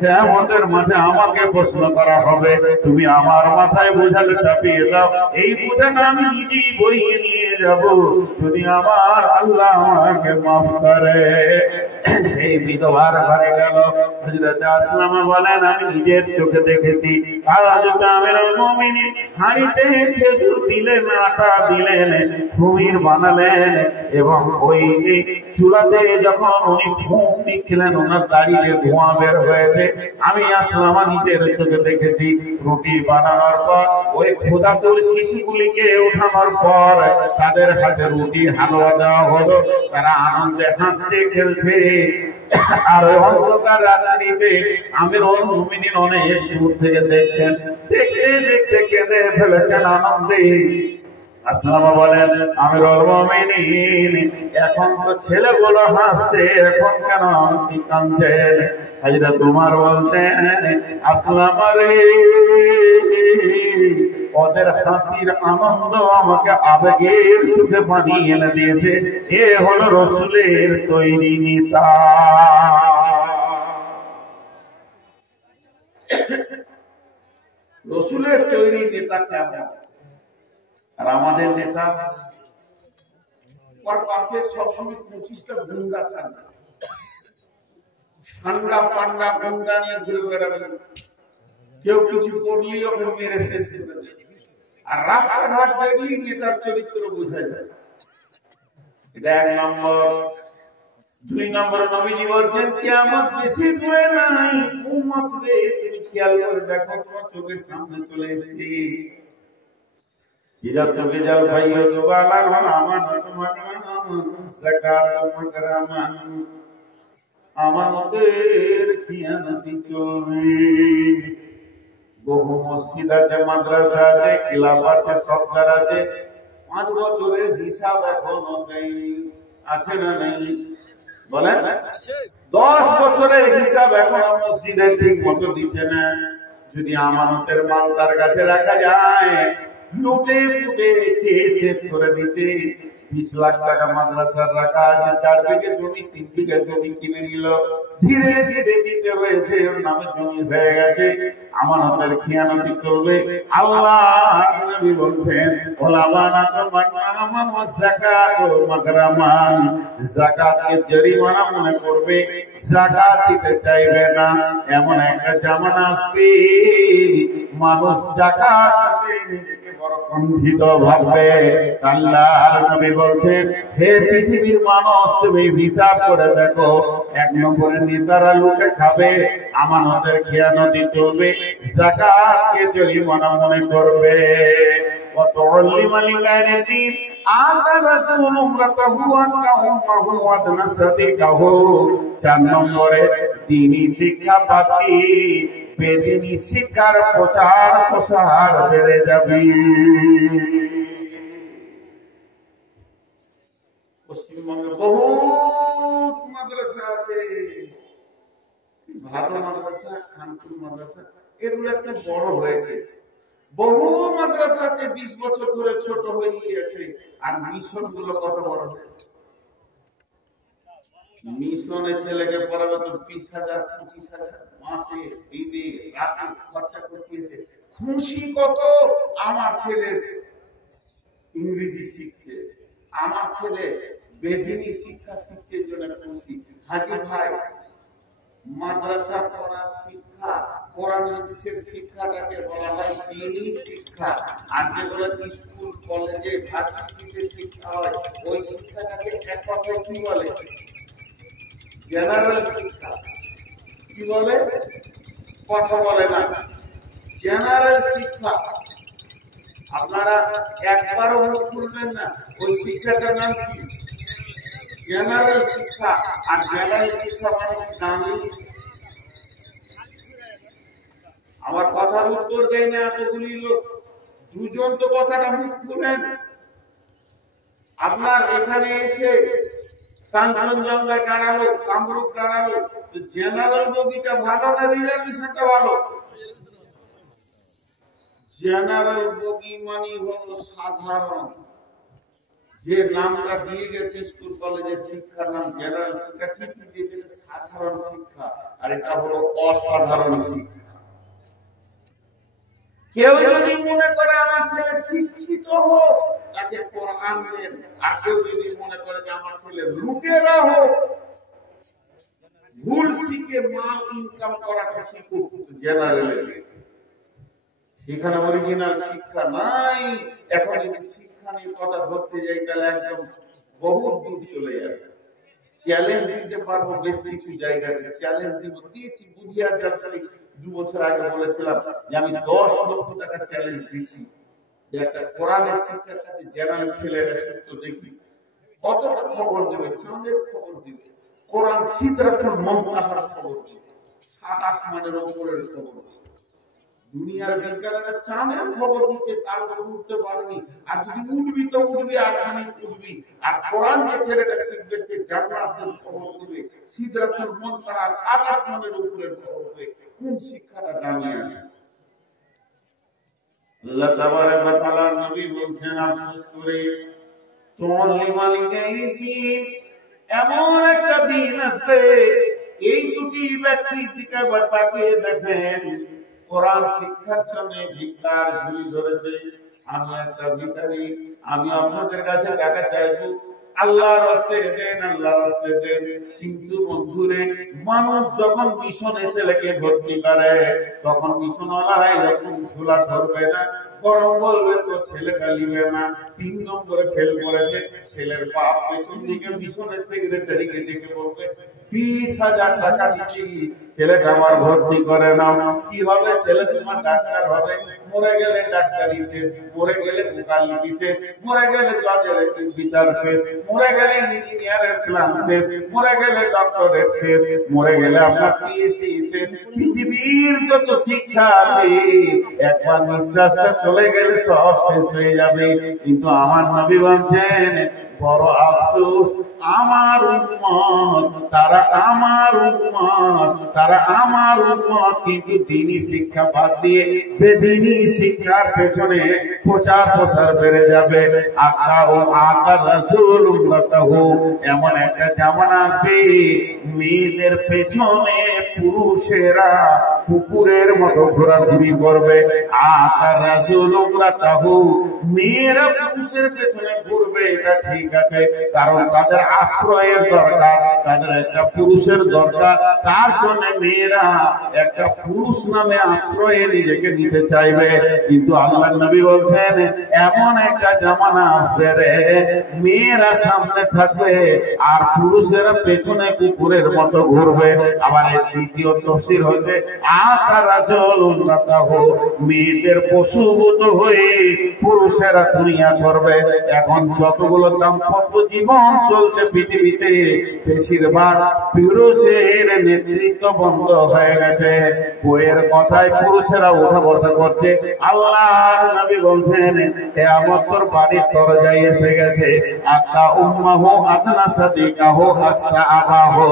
কিয়ামতের মাঠে আমাকে প্রশ্ন করা হবে। তুমি আমার মাথায় বোঝালে চাপিয়ে দাও, এই বোঝাটা আমি নিজেই বইয়ে নিয়ে যাব, যদি আমার আল্লাহ আমাকে মাফ করে। সেই বিধবার ঘরে গেল। হযরত আসলামা বলেন, আমি নিজের চোখে দেখেছি হযরত আমিরুল মুমিনিন হাঁড়িতে খেজুর দিলেন, আটা দিলেন, কুমির বানালেন, এবং ওই চুলাতে যখন উনি ফুঁক দিচ্ছিলেন ওনার দাঁড়িয়ে ধোঁয়া বের হয়েছে। আমি আসলামা নিজের চোখে দেখেছি। রুটি বানানোর পর ওই ক্ষুধাতুর শিশুগুলিকে উঠানোর পর তাদের হাতে রুটি হালুয়া দেওয়া হলো, তারা আনন্দে হাসতে খেলছে। আর অন্ধকার রাত্রিতে আমিরুল মুমিনিন অনেক দূর থেকে দেখছেন, দেখতে দেখতে কেঁদে ফেলেছেন আনন্দে। আসলামা বলেন, আমিরুল মুমিনিন, এখন তো ছেলেগুলো হাসছে, এখন কেন আপনি কাঁদছেন? হযরত উমর বলতেন, আসলামা রে, ওদের হাসির আনন্দ আমাকে আবেগের চোখে পানি এনে দিয়েছে। এ হলো রাসূলের তৈরি নেতা। রাসূলের তৈরি নেতা কেমন? আর আমাদের নেতা ওর পাশে সবসময় 25টা গুন্ডা থাকে, সান্ডা পান্ডা গুন্ডা নিয়ে ঘুরে বেড়াবে। কেউ কিছু করলেই ওকে মেরে শেষ করে দেবে। আর রাস্তাঘাট দেখলেই নেতার চরিত্র বোঝা যায়। এটা 1 নম্বর। 2 নম্বর, নবীজি বলছেন, কিয়ামত বেশি দূরে নাই, উম্মত রে তুমি খেয়াল করে দেখো, তোমার চোখের সামনে চলে এসেছে। ইরা তোকে জাল ভাইও দুবালা আমানত মাকরাম যাকাত মাকরামান, আমানতের খিয়ানতি চলবে। বহু মসজিদ আছে, মাদ্রাসা আছে, ক্লাব আছে, সরকার আছে, 5 বছরের হিসাব এখনো দেয়নি। আছে না নেই? বলেন, 10 বছরের হিসাব এখনো মসজিদের ঠিক মতো দিচ্ছে না। যদি আমানতের মাল তার কাছে রাখা যায়, লুটে পুটে খেয়ে শেষ করে দিচ্ছে। 20 লাখ টাকা মাদ্রাসার রাখা আছে, 4 বিঘে জমি, 3 বিঘে জমি কিনে নিল, ধীরে ধীরে দিতে হয়েছে, ওর নামে জমি হয়ে গেছে, আমানতের খিয়ানতি চলবে। আল্লাহ নবী বলছেন, ওলামানাতু মাকরামান ওয়া যাকাতু মাকরামান, যাকাতকে জরিমানা মনে করবে, যাকাত দিতে চাইবে না। এমন একটা জামানা আসবে, মানুষ যাকাত দিতে নিজেকে বড় কুণ্ঠিত ভাববে। আল্লাহর নবী বলছেন, হে পৃথিবীর মানুষ, তুমি হিসাব করে দেখো, 1 নম্বরে নেতারা লুটে খাবে, আমানতের খিয়ানতি চলবে, যাকাতকে জরিমানা মনে করবে। وتعلم لغير الدين آتى رجل امرأته وأمه وابنته। 4 নম্বরে দ্বীনি শিক্ষা বাকি, বেদিনী শিক্ষার প্রচার প্রসার বেড়ে যাবে। পশ্চিমবঙ্গে বহুত মাদ্রাসা আছে, ভালো মাদ্রাসা, খানপুর মাদ্রাসা, এগুলো একটা বড় হয়েছে। বহু মাদ্রাসা আছে 20 বছর ধরে ছোট হয়ে গিয়েছে। আর মিশন গুলো কত বড় হয়েছে। মিশনে ছেলেকে পড়াবে তো 20,000 25,000 মাসে দিনে রাতে খরচা করতেছে। খুশি কত, আমার ছেলে ইংরেজি শিখছে, আমার ছেলে বেদিনী শিক্ষা শিখছে, জন্য খুশি। হাজি ভাই, মাদ্রাসা পড়ার শিক্ষা, কোরআন হাদিসের শিক্ষাটাকে বলা হয় দ্বীনি শিক্ষা। আর যেগুলো স্কুল কলেজে ভার্সিটিতে শিক্ষা হয়, ওই শিক্ষাটাকে এক কথায় কি বলে? জেনারেল শিক্ষা। কি বলে? কথা বলে না, জেনারেল শিক্ষা। আপনারা একবারও মুখ খুলবেন না, ওই শিক্ষাটার নাম কি? জেনারেল শিক্ষা। আর জেনারেল শিক্ষা মানে দামি। আমার কথার উত্তর দেয় না এতগুলি লোক, 2 জন তো কথাটা মুখ খুলেন। আপনার এখানে এসে কাঞ্চনজঙ্ঘা দাঁড়ালো, কামরূপ দাঁড়ালো, জেনারেল বগিটা ভালো না রিজার্ভেশনটা ভালো? জেনারেল বগি মানে হলো সাধারণ, যে নামটা দিয়ে গেছে স্কুল কলেজের শিক্ষার নাম জেনারেল শিক্ষা, ঠিকই দিয়েছে সাধারণ শিক্ষা, আর এটা হলো অসাধারণ শিক্ষা। কেউ যদি মনে করে আমার ছেলে শিক্ষিত হোক, তাকে কোরআন দেন। আর কেউ যদি মনে করে যে আমার ছেলে লুটেরা হোক, ভুল শিখে মাল ইনকাম করাটা শিখুক জেনারেলে, সেখানে অরিজিনাল শিক্ষা নাই। এখন যদি শিক্ষা নিয়ে কথা ধরতে যাই তাহলে একদম বহু দূর চলে যাবে। চ্যালেঞ্জ দিতে পারবো বেশ কিছু জায়গাতে, চ্যালেঞ্জ দিয়েছি। বুধিয়ার জলসায় 2 বছর আগে বলেছিলাম যে আমি 10 লক্ষ টাকা চ্যালেঞ্জ দিচ্ছি যে একটা কোরআনের শিক্ষার সাথে জেনারেল ছেলেরা সূত্র দেখি কতটা খবর দেবে, চাঁদের খবর দিবে, কোরআন সিদরাতুল মুনতাহার খবর দিবে, 7 আসমানের উপরের খবর দিবে। দুনিয়ার বিজ্ঞানীরা চাঁদের খবর দিচ্ছে, তার উপর উঠতে পারেনি। আর যদি উঠবি তো উঠবি, আর খানি উঠবি। আর কোরআন যে ছেলেটা শিখবে সে জান্নাতের খবর দিবে, সিদরাতুল মুনতাহা 7 আসমানের উপরের খবর দিবে। কোন শিক্ষাটা দামি আছে? আল্লাহ তাবারাক ওয়া তাআলা নবী বলছেন, আফসোস করে তোমার লিমালিকাই দিন, এমন একটা দিন আসবে এই দুটি ব্যক্তির দিকে তাকিয়ে দেখেন, কোরআন শিক্ষার জন্য ভিক্ষার ঝুলি ধরেছে। আমি একটা ভিখারি, আমি আপনাদের কাছে টাকা চাইবো, আল্লাহর রাস্তে দেন, আল্লাহর রাস্তে দেন। কিন্তু বন্ধুরে, মানুষ যখন মিশনে ছেলেকে ভর্তি করে তখন মিশনওয়ালারা এরকম ঝোলা ধরবে না, বরং বলবে তো ছেলেটা নিবে না। 3 নম্বরে ফেল করেছে, ছেলের বাপ পেছন দিকে মিশনের সেক্রেটারিকে ডেকে বলবে 20,000 টাকা দিচ্ছি, ছেলেটা আমার ভর্তি করে নাও। কি হবে? ছেলে তোমার ডাক্তার হবে, মরে গেলে ডাক্তারি শেষ, মরে গেলে মুকাল্লিদি শেষ, মরে গেলে জজের বিচার শেষ, মরে গেলে ইঞ্জিনিয়ারের প্ল্যান শেষ, মরে গেলে ডক্টরের শেষ, মরে গেলে আপনার পিএইচডি শেষ। পৃথিবীর যত শিক্ষা আছে একবার নিঃশ্বাসটা চলে গেলে সব শেষ হয়ে যাবে। কিন্তু আমার নবী বলছেন, বড় আফসোস, আমার উম্মত, তারা আমার উম্মত, তারা আমার উম্মত, কিন্তু দ্বীনি শিক্ষা বাদ দিয়ে বেদিনী শিক্ষার পেছনে প্রচার প্রসার বেড়ে যাবে। আকার রাসূল উম্মতাহু, এমন একটা জামানা আসবে মেয়েদের পেছনে পুরুষেরা কুকুরের মতো ঘোরাঘুরি করবে। আকার রাসূল উম্মতাহু, মেয়েরা পুরুষের পেছনে ঘুরবে, এটা ঠিক আছে, কারণ তাদের আশ্রয়ের দরকার, তাদের একটা পুরুষের দরকার। তার জন্য মেয়েরা একটা পুরুষ নামে আশ্রয়ে নিজেকে নিতে চাইবে। কিন্তু আল্লাহর নবী বলছেন, এমন একটা জামানা আসবে রে, মেয়েরা সামনে থাকবে আর পুরুষেরা পেছনে কুকুরের মতো ঘুরবে। আবার এই দ্বিতীয় তফসির হচ্ছে, আকারা জলুন্নাতাহ, মেয়েদের পশুভূত হয়ে পুরুষেরা দুনিয়া করবে। এখন যতগুলো দাম্পত্য জীবন চলছে পৃথিবীতে, বেশিরভাগ পুরুষের নেতৃত্ব বন্ধ হয়ে গেছে, বইয়ের কথায় পুরুষেরা উঠা বসা করছে। আল্লাহর নবী বলছেন, কিয়ামতের বাড়ির দরজায় এসে গেছে। আতা উম্মাহু আদনা সাদিকাহু আকসা আবাহু,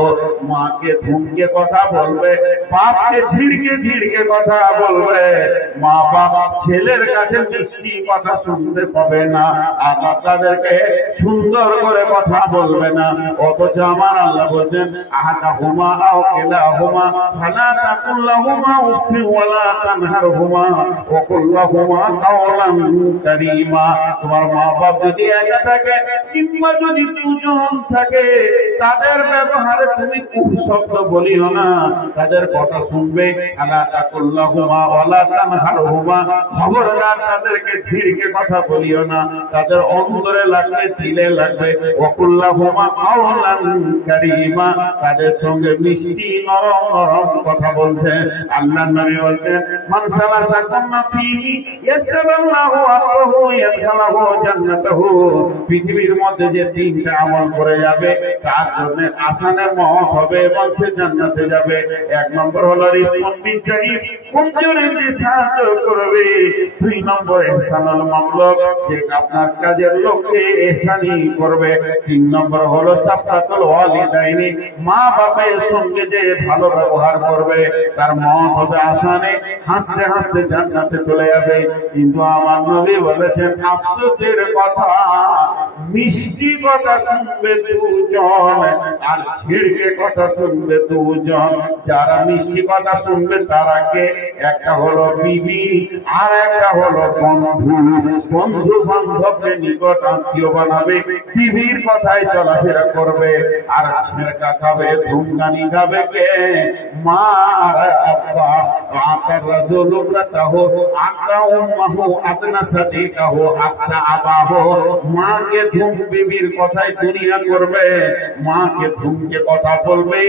মাকে ধুমকে কথা বলবে, বাপকে ঝিড়কে ঝিড়কে কথা বলবে। মা বাবা ছেলের কাছে মিষ্টি কথা শুনতে পাবে না, আবার তাদেরকে সুন্দর করে কথা বলবে না। অথচ আমার আল্লাহ বলছেন, আহাদাহুমা আও কিলাহুমা ফালা তাকুল লাহুমা উফফি ওয়ালা তানহারহুমা ওয়া কুল লাহুমা কাওলান কারীমা। তোমার মা বাপ যদি একা থাকে কিংবা যদি দুজন থাকে, তাদের ব্যবহারে তুমি কুশব্দ বলিও না, তাদের কথা শুনবে। আলা তাকুল লাহুমা ওয়ালা তানহারহুমা, খবরদার তাদেরকে ঝিড়কে কথা বলিও না, তাদের অন্তরে লাগবে, দিলে লাগবে। ওয়া কুল লাহুমা কাওলান কারীমা, তাদের সঙ্গে মিষ্টি নরম নরম কথা বলছে। আল্লাহর নবী বলতেন, মান সালাসাকুন্না ফীহি ইয়াসসালাল্লাহু আমরাহু ইয়াদখালুহু জান্নাতাহু, পৃথিবীর মধ্যে যে 3টা আমল করে যাবে তার জন্য আসানের মত হবে এবং সে জান্নাতে যাবে। 1 নম্বর হলো রিফকুন বিজাইব, কমজোরিতে সাহায্য করবে। 2 নম্বর ইহসানুল মামলুক, যে আপনার কাজের লোককে ইহসানি করবে। 3 নম্বর হলো সাফকাতুল ওয়ালিদাইনি, মা বাবার সঙ্গে যে ভালো ব্যবহার করবে, তার মত হবে আসানে, হাসতে হাসতে জান্নাতে চলে যাবে। কিন্তু আমার নবী বলেছেন, আফসোসের কথা, মিষ্টি কথা শুনবে দুজন, আর ছিড়কে কথা শুনবে দুজন। যারা মিষ্টি কথা শুনবে তারা কে? একটা হলো বিবি, আর একটা হলো বন্ধু। বন্ধু বান্ধবকে নিকট আত্মীয় বানাবে, বিবির কথায় চলাফেরা করবে। আর ছেড়কা খাবে, ধুমকানি খাবে কে? মা আর আব্বা। আকার রাজুল উমরাতাহু আকা উম্মাহু আদনা সাদিকাহু আকসা আবাহু। মাকে ধুম বিবির কথায় দুনিয়া করবে, মাকে ধুমকে কথা বলবে,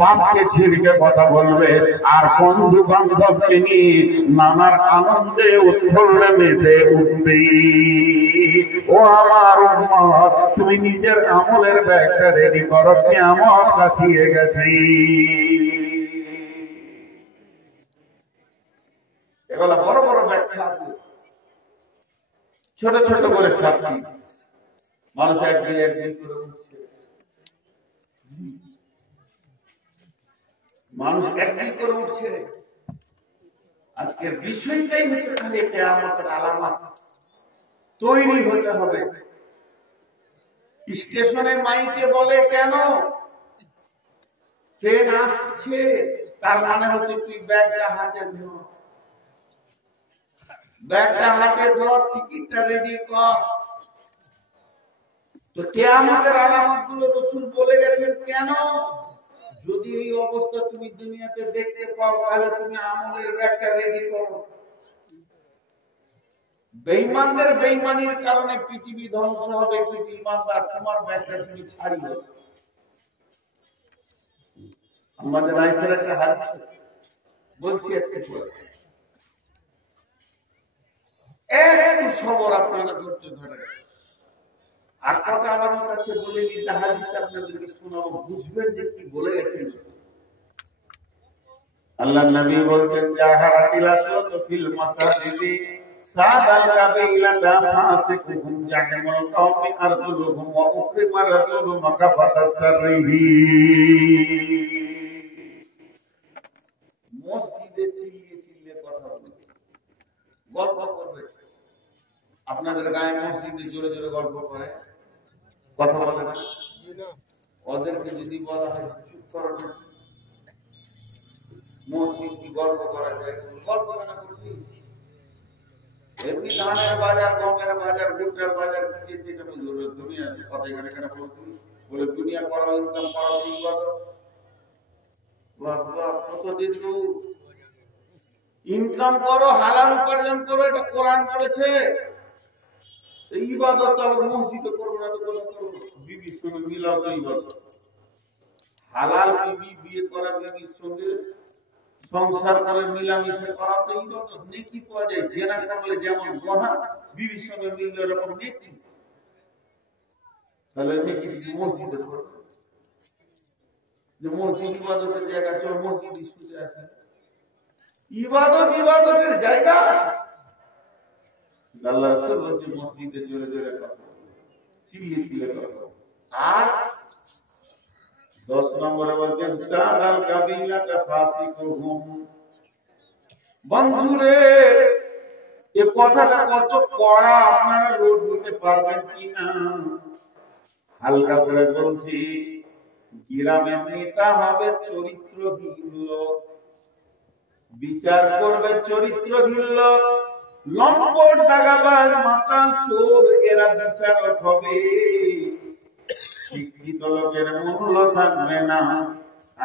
বাপকে ছিড়কে কথা বলবে, আর বন্ধু বান্ধবকে নিয়ে নানার আনন্দে উৎফুল্লে মেতে উঠবে। ও আমার উম্মত, তুমি নিজের আমলের ব্যাগটা রেডি করো, কিয়ামত কাছিয়ে গেছে। এগুলা বড় বড় ব্যাখ্যা আছে, ছোট ছোট করে সাক্ষী। মানুষ একদিন একদিন করে উঠছে, মানুষ একদিন করে উঠছে। আজকের বিষয়টাই হচ্ছে খালি কিয়ামতের আলামত। তৈরি হতে হবে। স্টেশনের মাইকে বলে কেন ট্রেন আসছে, তার মানে হচ্ছে তুই ব্যাগটা হাতে ধর, ব্যাগটা হাতে ধর, টিকিটটা রেডি কর। তো কিয়ামতের আলামত গুলো রাসূল বলে গেছেন কেন? যদি এই অবস্থা তুমি দুনিয়াতে দেখতে পাও, তাহলে তুমি আমলের ব্যাগটা রেডি করো। বেঈমানদের বেঈমানির কারণে পৃথিবী ধ্বংস হবে, কিন্তু ইমানদার তোমার ব্যাগটা তুমি ছাড়িও। আমাদের আয়েশার একটা হাদিস আছে, বলছি একটু সবর, আপনারা ধৈর্য ধরে। আর কত আলামত আছে বলে নিতে, হাদিসটা আপনাদেরকে শোনাবো, বুঝবেন যে কি বলে গেছেন। আল্লাহ নবী বলতেন, জাহারাতিল আসওয়াতু ফিল মাসাজিদি সাদাল কাবিলাতা ফাসিকুহুম জাহিমুল কওমি আরজুলুহুম ওয়া উকরিমা রাজুলুম মাকাফাতাস সাররিহি। মসজিদে চিল্লিয়ে চিল্লিয়ে কথা বলবে, গল্প করবে। আপনাদের গায়ে মসজিদে জোরে জোরে গল্প করে, কথা বলে না? ওদেরকে যদি বলা হয় চুপ করো না, মসজিদ কি গল্প করা যায়? গল্প না করবি। এমনি ধানের বাজার, গমের বাজার, ভুট্টার বাজার কি যেটা বলবো, দুনিয়া কথা এখানে কেন বলছি? বলে দুনিয়া করো, ইনকাম করো, ঠিক করো। বাবা কতদিন ইনকাম করো, হালাল উপার্জন করো, এটা কোরআন বলেছে। ইবাদত আবার মসজিদে করবো না তো কোথায় করবো? বিবির সঙ্গে মিলাও তো ইবাদত। হালাল বিবি, বিয়ে করা বিবির সঙ্গে সংসার করে মিলামিশা করা তো ইবাদত, নেকি পাওয়া যায়। জেনা করলে যেমন গুনাহ, বিবির সঙ্গে মিললে এরকম নেকি। তাহলে নেকি মসজিদে করবে, যে মসজিদ ইবাদতের জায়গা, চল মসজিদ শুতে আসে। ইবাদত ইবাদতের জায়গা আছে। আল্লাহ রাসূল বলেছে মসজিদে জোরে জোরে কথা, চিল্লিয়ে চিল্লিয়ে কথা। আর 10 নম্বরে বলছেন সাদাল কাবিলাতা ফাসিকুহুম। বন্ধুরে, এই কথাটা কত কড়া, আপনারা লোড দিতে পারবেন কিনা? হালকা করে বলছি, গ্রামের নেতা হবে চরিত্রহীন লোক, বিচার করবে চরিত্রহীন লোক। লম্পট, দাগাবাজ, মাতাল, চোর, এরা বিচারক হবে। শিক্ষিত লোকের মূল্য থাকবে না,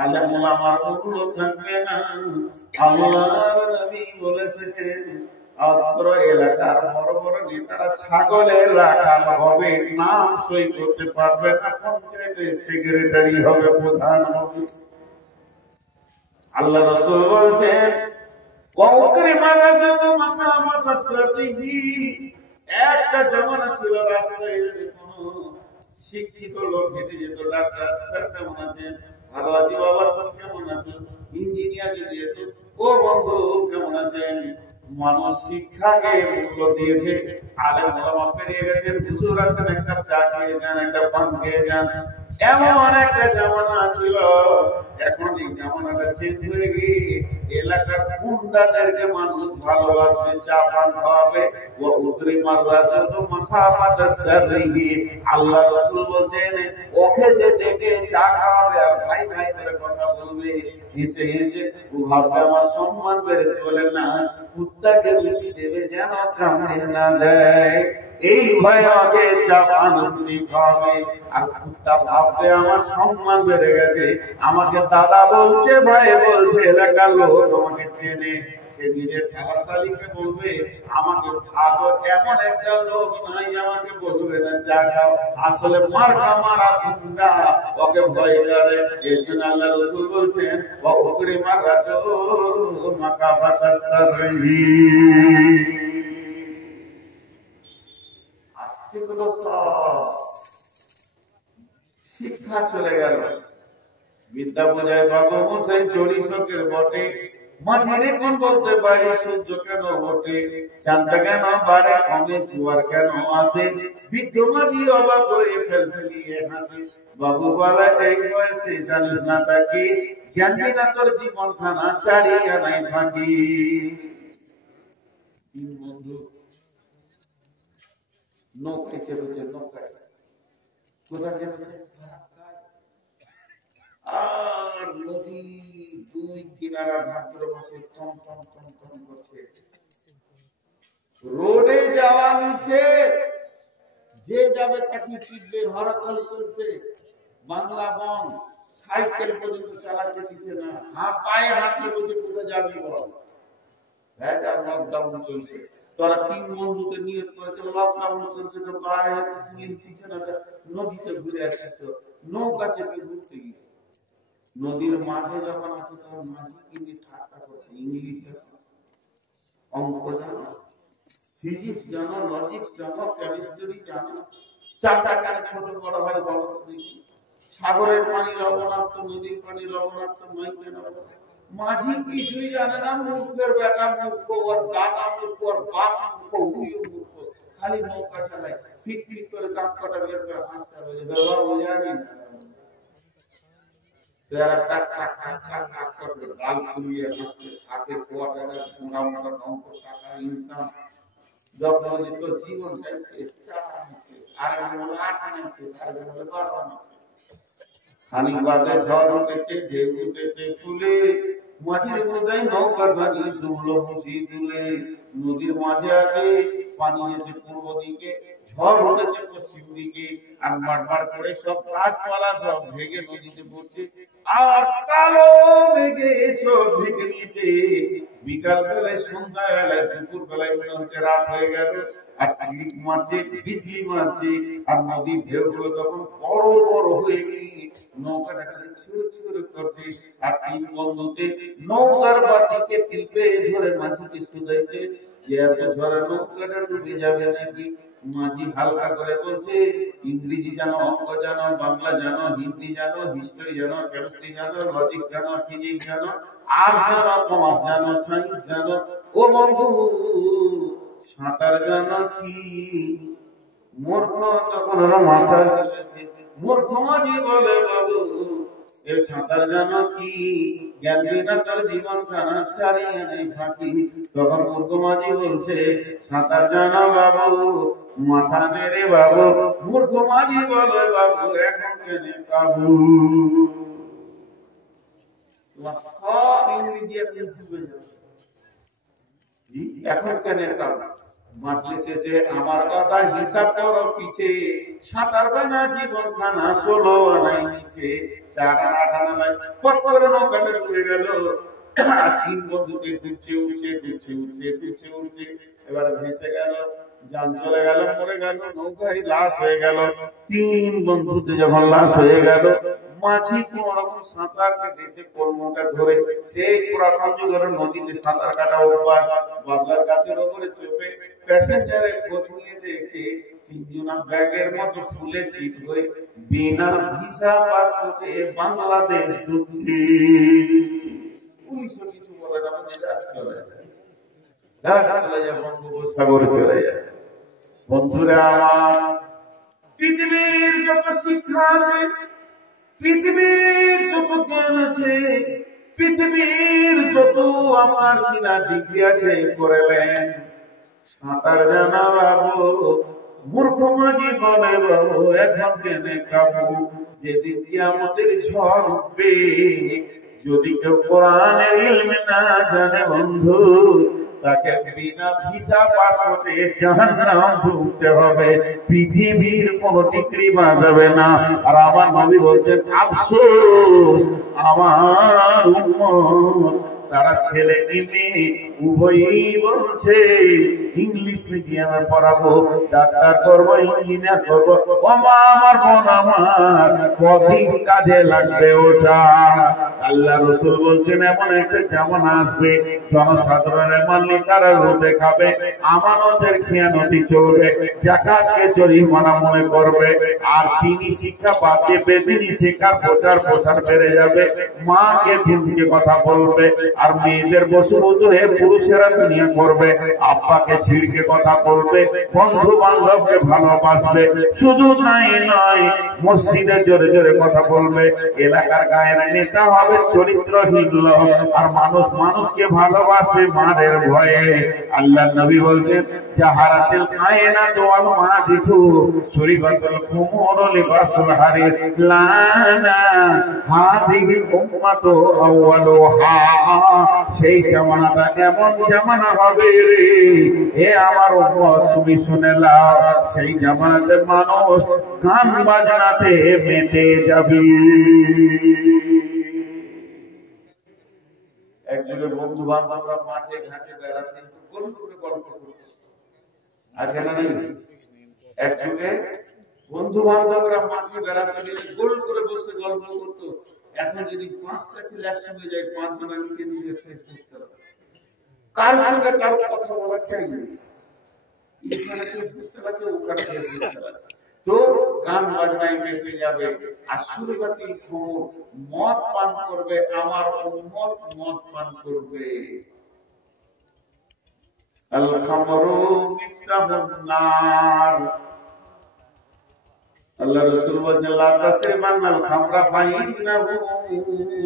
আলেম ওলামার মূল্য থাকবে না। আল্লাহর নবী বলেছেন, অত্র এলাকার বড় বড় নেতারা ছাগলের রাখাল হবে, নাম সই করতে পারবে না, পঞ্চায়েতে সেক্রেটারি হবে, প্রধান হবে। আল্লাহ রাসূল বলছেন, একটা জামানা ছিল, রাস্তায় শিক্ষিত লোক হেঁটে যেত, ডাক্তার স্যার কেমন আছেন, ভালো আছি বাবা, কেমন আছেন, ইঞ্জিনিয়ার যদি যেত, ও বন্ধু কেমন আছেন। মানুষ শিক্ষাকে মূল্য দিয়েছে, আলেম ওলামা পেরিয়ে গেছে, হুজুর আছেন, একটা চা খেয়ে যান, একটা পান খেয়ে যান। এমন একটা জামানা ছিল। এখন এই জামানাটা চেঞ্জ হয়ে গিয়ে এলাকার গুন্ডাদেরকে মানুষ ভালোবাসবে, চা পান খাওয়াবে। ও উকরি মাররা তো মাখামাত সারহি, আল্লাহ রাসূল বলেন ওকে যে ডেকে চা খাওয়াবে আর ভাই ভাই করে কথা বলবে, হেসে হেসে ও ভাববে আমার সম্মান বেড়েছে। বলেন না, কুত্তাকে রুটি দেবে যেন কামড়ে না দেয়, এই ভয়ে আগে চা পান রুটি খাওয়াবে। আর কুত্তা ভাববে আমার সম্মান বেড়ে গেছে, আমাকে দাদা বলছে, ভাই বলছে, এলাকার লোক আমাকে চেনে। সে নিজের সালাসালিকে বলবে আমাকে ভালো, এমন একটা লোক নাই আমাকে বলবে না চা খাও। আসলে মার্কা মারা গুন্ডা, ওকে ভয় করে। এই জন্য আল্লাহ রাসূল বলছেন ওয়া উকরি মাররাতু মাকাফাতাস সারহি। আজকে গুলো সব শিক্ষা চলে গেল। বিদ্যা বোঝায় বাবু মশাই চড়ি শোকের বটে, মাঝারে কোন বলতে পারি সূর্য কেন বটে, চাঁদটা কেন বাড়ে কমে জোয়ার কেন আসে, বৃদ্ধ মাঝি অবাক হয়ে ফেলফেলিয়ে হাসে। বাবু বলে এই বয়সে জানিস না তাকে, জ্ঞানী না তোর জীবন খানা চারিয়া নাই ফাঁকি। তিন বন্ধু নৌকায় চেপেছে, নৌকায় কোথায় চেপেছে, আর নদী দুই কিনারা ভাদ্র মাসে টম টম টম টম করছে। রোডে যাওয়া নিষেধ, যে যাবে তাকে পিটবে, হরতাল চলছে। বাংলা বন, সাইকেল পর্যন্ত চালাতে দিচ্ছে না, পায়ে হাঁটতে বলছে কোথায় যাবি বল। লকডাউন চলছে, তোরা তিন বন্ধুকে নিয়োগ করেছে, লকডাউন চলছে তো পায়ে হাঁটতে পুলিশ দিচ্ছে না, নদীতে ঘুরে আসছ, নৌকা চেপে ঘুরতে গিয়ে। নদীর মাঝে যখন আছে তখন মাঝি কিন্তু ঠাট্টা করছে, ইংলিশ জানো, অঙ্ক জানো, ফিজিক্স জানো, লজিক্স জানো, কেমিস্ট্রি জানো, চারটা কানে ছোট বড় হয় বলো দেখি। সাগরের পানি লবণাক্ত, নদীর পানি লবণাক্ত নয় কেন? মাঝি কিছুই জানে না, মূর্খের বেটা মূর্খ, ওর দাদা মূর্খ, ওর বাপ মূর্খ, হুইও মূর্খ, খালি নৌকা চালায়, ফিক ফিক করে দাঁত কটা বের করে হাসতে হবে, বাবা ও জানি না। যারা টাক টাক টাক টাক টাক করে গাল ফুলিয়ে হাসছে, হাতের কোয়ার্টারে মোটা মোটা অঙ্ক টাকা ইনকাম। যখন তোর জীবনটাই শেষ, আর আট আনছে, আর বারো আনছে। খানি বাদে ঝড় উঠেছে, ঢেউ উঠেছে ফুলে, মাঝির মধ্যে নৌকা ধানি ডুবলো মুঠি তুলে। নদীর মাঝে আছে পানি, এসে পূর্ব দিকে, ঝড় উঠেছে পশ্চিম দিকে, আর মারমার করে সব গাছপালা সব ভেঙে নদীতে পড়ছে, আর কালো মেঘে সব ঢেকে নিয়েছে। বিকাল বেলায়, সন্ধ্যা বেলায়, দুপুর বেলায় মনে হচ্ছে রাত হয়ে গেল, আর চিলিক মারছে, বিজলি মারছে, আর নদীর ঢেউগুলো তখন বড় বড় হয়ে গিয়ে নৌকাটাকে ছুড়ে ছুড়ে করছে। আর তিন বন্ধুতে নৌকার বাতিকে টিপে ধরে মাঝিকে শুধাইছে যে এত ঝড়ে নৌকাটা ডুবে যাবে নাকি। মাঝি হালকা করে বলছে, ইংরেজি জানো, অঙ্ক জানো, বাংলা জানো, হিন্দি জানো, হিস্ট্রি জানো, কেমিস্ট্রি জানো, লজিক জানো, ফিজিক্স জানো, আর্টস জানো, কমার্স জানো, সায়েন্স জানো, ও বন্ধু সাঁতার জানো কি? মূর্খ তখন মাথা দিয়েছে। মূর্খ মাঝি বলে বাবু এ সাঁতার জানো কি? জ্ঞান বিনা তোর জীবন খানা ছাড়িয়ে নেই ফাঁকি। তখন মূর্খ মাঝি বলছে সাঁতার জানো বাবু, মাথা মেরে বাবু। মূর্খ মাঝি বলে বাবু এখন কেনে কাবু। সব ইংরেজি এখন কেনে কাবু। মাছলি শেষে আমার কথা হিসাব করো পিছে, সাঁতার বানা জীবন খানা 16 আনাই নিচে, 4 8 আনাই পট করে নৌকাটা ডুবে গেল। তিন বন্ধুকে ঘুরছে উঠছে, ঘুরছে উঠছে, ঘুরছে উঠছে, এবার ভেসে গেল, যান চলে গেল, মরে গেল, নৌকায় লাশ হয়ে গেল। তিন বন্ধুতে যখন লাশ হয়ে গেল, মাঝি কোন রকম সাঁতার কেটেছে কলমটা ধরে, সেই পুরাতন যুগের নদীতে সাঁতার কাটা অভ্যাস। বাবলার গাছের উপরে চেপে প্যাসেঞ্জারের খোঁজ নিয়ে দেখে তিনজনা ব্যাগের মতো ফুলে চিত হয়ে বিনা ভিসা পাসপোর্টে বাংলাদেশ ঢুকছে। 1900 কিছু বলে না, চলে যায় বঙ্গোপসাগরে চলে যায়। বন্ধুরা আমার, পৃথিবীর যত শিক্ষা আছে, পৃথিবীর যত জ্ঞান আছে, পৃথিবীর যত আমার কিনা ডিগ্রি আছে করলেন, সাঁতার জানা বাবু, মূর্খ মাঝি বলে বাবু এখন কেনে কাবু, যেদিন কিয়ামতের ঝড় উঠবে, যদি কেউ কোরআনের ইলম না জানে বন্ধু, তাকে বিনা ভিসা পাসপোর্টে জাহান্নাম ঢুকতে হবে, পৃথিবীর কোন ডিগ্রি বাঁচাবে না। আর আমার নবী বলছেন আফসোস আমার উম্মত, তারা ছেলে কি মেয়ে উভয়ই বলছে ইংলিশ মিডিয়ামে পড়াবো, ডাক্তার করবো, ইঞ্জিনিয়ার করবো, আমার বোন আমার কঠিন কাজে লাগবে ওটা। আল্লাহ রসুল বলছেন এমন একটা জামানা আসবে, জনসাধারণের মানলে তারা লুটে খাবে, আমানতের খেয়ানতি চলবে, জাকাতকে জরিমানা মনে করবে, আর তিনি শিক্ষা বাদ দিয়ে বেদিনী শিক্ষার প্রচার বেড়ে যাবে, মাকে দিনকে কথা বলবে, আর মেয়েদের বসুবধূ হয়ে পুরুষেরা দুনিয়া করবে, আব্বাকে ছিড়কে কথা বলবে, বন্ধু বান্ধবকে ভালোবাসবে, শুধু তাই নয় মসজিদে জোরে জোরে কথা বলবে, এলাকার গায়ের নেতা হবে চরিত্রহীন লোক, আর মানুষ মানুষকে ভালোবাসবে মারের ভয়ে। আল্লাহ নবী বলছেন জাহারাতিল কায়নাতু ওয়াল মাজিফু সুরিবাতুল কুমুর লিবাসুল হারির লানা হাদিহি উম্মাতু আউয়ালুহা। সেই জামানাটা এমন জামানা হবে রে, এ আমার উম্মত তুমি শুনে নাও, সেই জামানাতে মানুষ গান বাজনাতে মেতে যাবে। একজনের বন্ধু বান্ধবরা মাঠে ঘাটে বেড়াতে গল্প করতো, আজকে না নেই? এক যুগে বন্ধু বান্ধবরা মাঠে বেড়াতে গোল করে বসে গল্প করতো। এখন যদি 5টা ছেলে একসঙ্গে যায়, 5 জনের নিজে ফেসবুক চালাবে, কার সঙ্গে কার কথা বলার চাই না, ফেসবুক চালাচ্ছে, ওখানে ফেসবুক চালাচ্ছে, তো গান বাজনায় মেতে যাবে। আর সুরবাতি খোর মদ পান করবে, আমার উম্মত মদ পান করবে। আল খামরু মিফতাহুন নার, আল্লাহ রাসূল বলেন লা তাসরিবানাল খামরা ফাইন্নাহু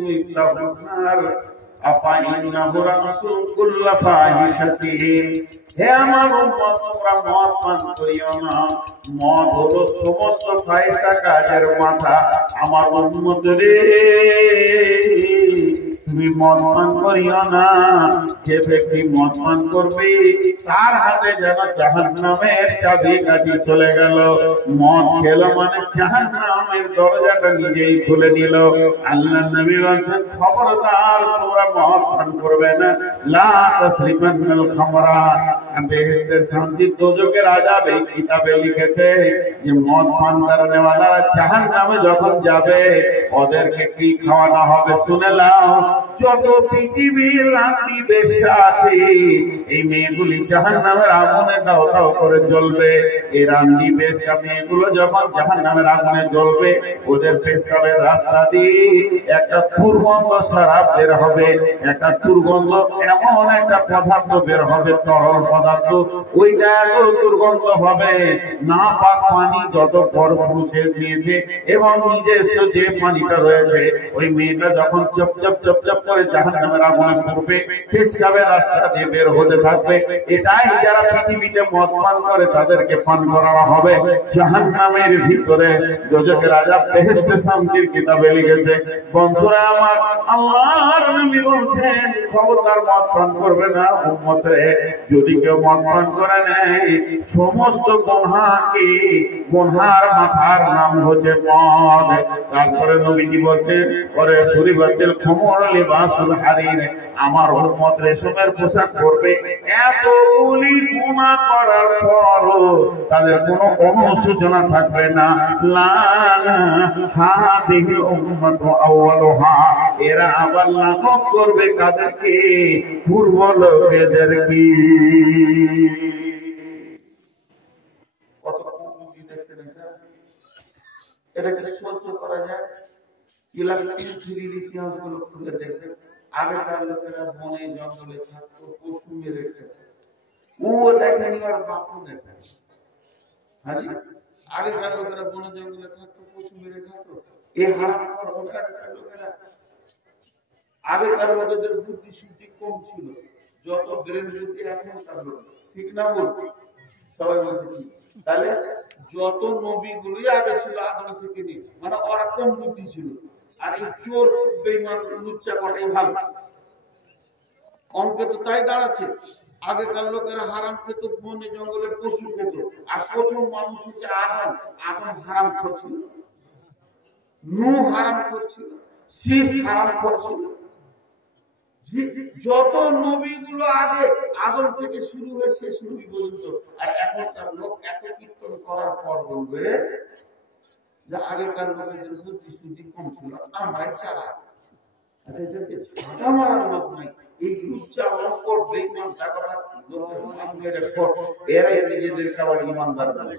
মিফতাহুন নার আফাইন্নাহু রাসূল কুল্লা ফাহিশাতিন। হে আমার উম্মত, তোমরা মদ পান করিও না, মদ হলো সমস্ত ফাহিশা কাজের মাথা। আমার উম্মত রে, তুমি মদ পান করিও না, যে ব্যক্তি মদ পান করবে তার হাতে যেন জাহান্নামের চাবিকাঠি চলে গেল। মদ খেলো মানে জাহান্নামের দরজাটা নিজেই খুলে নিল। আল্লাহ নবী বলেন খবরদার তোমরা মদ পান করবে না, লা তাসরিবানাল খামরা। বেহেশতের শান্তি দোজখের আযাব এই কিতাবে লিখেছে যে মদ পান করনেওয়ালারা জাহান্নামে যখন যাবে ওদেরকে কি খাওয়ানো হবে শুনে নাও। যত পৃথিবীর রান্দি বেশ্যা আছে, এই মেয়েগুলি জাহান্নামের আগুনে দাও দাও করে জ্বলবে। এই রান্দি বেশ্যা মেয়েগুলো যখন জাহান্নামের আগুনে জ্বলবে, ওদের পেশাবের রাস্তা দিয়ে একটা দুর্গন্ধ শরাব বের হবে, একটা দুর্গন্ধ এমন একটা পদার্থ বের হবে, তরল পদার্থ, ওইটা এত দুর্গন্ধ হবে, না পাক পানি যত পরপুরুষে দিয়েছে এবং নিজস্ব যে পানিটা রয়েছে, ওই মেয়েটা যখন চপ চপ চপ চপ করে জাহান্নামের আগুনে পড়বে, পেশাবের রাস্তা দিয়ে বের হতে থাকবে। এটাই যারা পৃথিবীতে মদ পান করে তাদেরকে পান করানো হবে জাহান্নামের ভিতরে। দোজখের আযাব বেহেশতে শান্তির কিতাবে লিখেছে। বন্ধুরা আমার, আল্লাহর নবী বলছেন খবরদার মদ পান করবে না উম্মত রে। যদি কেউ মদ পান করে নেয়, সমস্ত গুনহার মাথার নাম হচ্ছে মদ। তারপরে নবীজি বলছেন ওরে সুরিবাতিল খুমুর লিবাসুল হারির, আমার উম্মত রেশমের পোশাক পরবে। এতগুলি গুনাহ করার পরও তাদের কোনো অনুশোচনা থাকবে না। লানা হাদিহি উম্মাতু আউয়ালুহা, এরা আবার লানত করবে কাদেরকে? পূর্ব লোকেদেরকে। কত কুকুরজি দেখছেন, এটাকে সহ্য করা যায়? পৃথিবীর ইতিহাসগুলো খুলে দেখবেন, আগেকার লোকেরা বনে জঙ্গলে থাকতো, পশু মেরে খেত, ও দেখেনি আর বাপও দেখেনি। আগেকার লোকেরা বনে জঙ্গলে থাকতো, পশু মেরে খেত, এ হারাম হবে আগেকার লোকেরা। আগেকার লোকেদের বুদ্ধি শুদ্ধি কম ছিল, যত ব্রেন বুদ্ধি এখনকার লোক, ঠিক না বলবো? সবাই বলতেছি তাহলে যত নবীগুলোই আগে ছিল আদম থেকে নিয়ে, মানে ওরা কম বুদ্ধি ছিল, আর এই চোর বেঈমান লুচ্চা কটাই ভালো। অঙ্কে তো তাই দাঁড়াচ্ছে, আগেকার লোকেরা হারাম খেত, বনে জঙ্গলে পশু খেত, আর প্রথম মানুষ হচ্ছে আদম। আদম হারাম করছিল, নূহ হারাম করছিল, শীষ হারাম করছিল। যত নবীগুলো আগে আদম থেকে শুরু হয়ে শেষ নবী পর্যন্ত, আর এখনকার লোক এত কীর্তন করার পর বলবে যে আগেকার লোকেদের বুদ্ধি শুদ্ধি কম ছিল, আমরাই চালাক। এদেরকে ঝাঁটা মারার লোক নাই, এই লুচ্চা লম্পট বেঈমান টাকাবাজ এরাই নিজেদেরকে আবার ইমানদার বলে।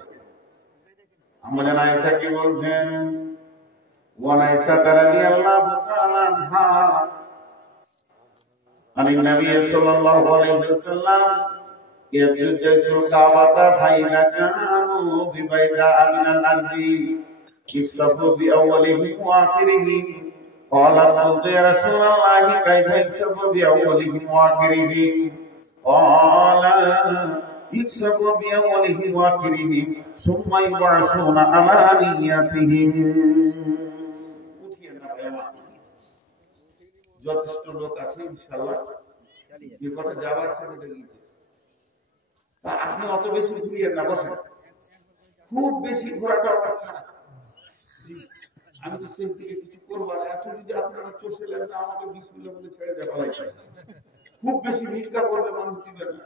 আমাদের আয়েশা কি বলছেন? ওয়া আয়েশা রাদিয়াল্লাহু তাআলা আনহা আনি নবী সাল্লাল্লাহু আলাইহি ওয়াসাল্লাম ইয়াজুজু কাবাতা ফাইদা কানু বিবাইদা মিনাল আরদি ইসফু বিআওয়ালিহি ওয়া আখিরিহি قال قلت يا رسول الله كيف يكسب بأوله وآخره قال يكسب بأوله وآخره ثم يبعثون على نياتهم। যথেষ্ট লোক আছে ইনশাআল্লাহ, যে কথা যাবার সেটা গিয়েছে। আপনি অত বেশি ঘুরিয়েন না, বসেন। খুব বেশি ঘোরাটা আমার খারাপ, আমি তো সেই দিকে কিছু করবো না। এত যদি আপনারা চষে নেন তা আমাকে বিসমিল্লাহ বলে ছেড়ে দেওয়া লাগে। খুব বেশি ভিক্ষা করলে মানুষ দিবেন না।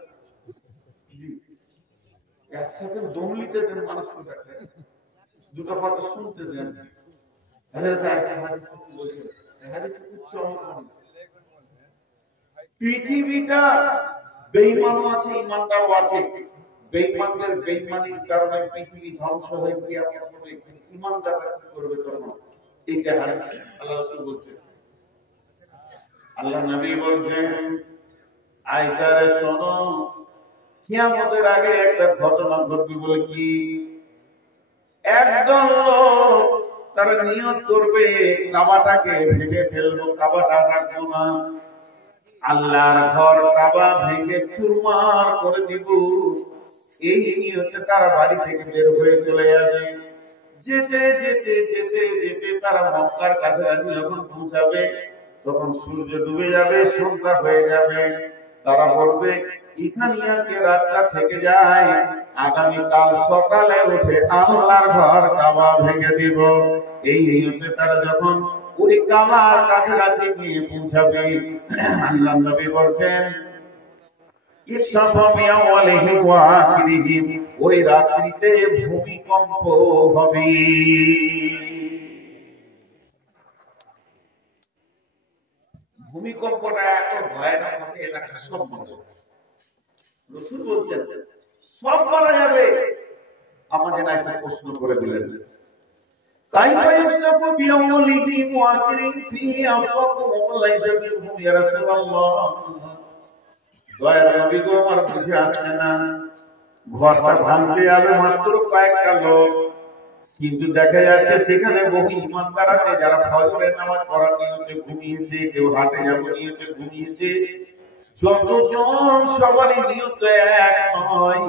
জি, একসাথে দমলিতে দেন মানুষকে, দুটো কথা শুনতে দেন। পৃথিবীটা বেঈমানও আছে, ইমানদারও আছে। বেঈমানদের বেঈমানির কারণে পৃথিবী ধ্বংস হয়ে গিয়ে ইমানদাররা কি করবে তখন? এইটা হাদিস আল্লাহ রাসূল বলছেন। আল্লাহ নবী বলছেন, আয়েশা রে শোনো, কিয়ামতের আগে একটা ঘটনা ঘটবে। বলে কি? একদল লোক তারা নিয়ত করবে কাবাটাকে ভেঙে ফেলবো, কাবাটা রাখবো না, আল্লাহর ঘর কাবা ভেঙে চুরমার করে দিব। এই নিয়তে তারা বাড়ি থেকে বের হয়ে চলে যাবে। যেতে যেতে যেতে যেতে তারা মক্কার কাছাকাছি যখন পৌঁছাবে, তখন সূর্য ডুবে যাবে, সন্ধ্যা হয়ে যাবে। তারা বলবে এখানে আজকে রাতটা থেকে যায়, আগামীকাল সকালে উঠে আল্লাহর ঘর কাবা ভেঙে দিব। এই নিয়তে তারা যখন ওই কাবার কাছাকাছি গিয়ে পৌঁছাবে, আল্লাহর নবী বলছেন ওই রাত্রিতে ভূমিকম্প হবে। ভূমিকম্পটা এত ভয়ানক হবে, এলাকা সব মানুষ, রাসূল বলছেন সব মারা যাবে। আমাদের আয়েশা প্রশ্ন করে দিলেন, কাইফা ইউসাফু বিআউলিহি ওয়া আখিরিহি ফি আসওয়াকুম লাইসা ফিহুম ইয়া রাসূলুল্লাহ। দয়ার নবী গো, আমার বুঝে আসছে না, ঘরটা ভাঙতে যাবে মাত্র কয়েকটা লোক, কিন্তু দেখা যাচ্ছে সেখানে বহু ইমানদার আছে যারা ফজরের নামাজ পড়ার নিয়তে ঘুমিয়েছে, কেউ হাটে যাবে নিয়তে ঘুমিয়েছে। যতজন সবারই নিয়ত এক নয়,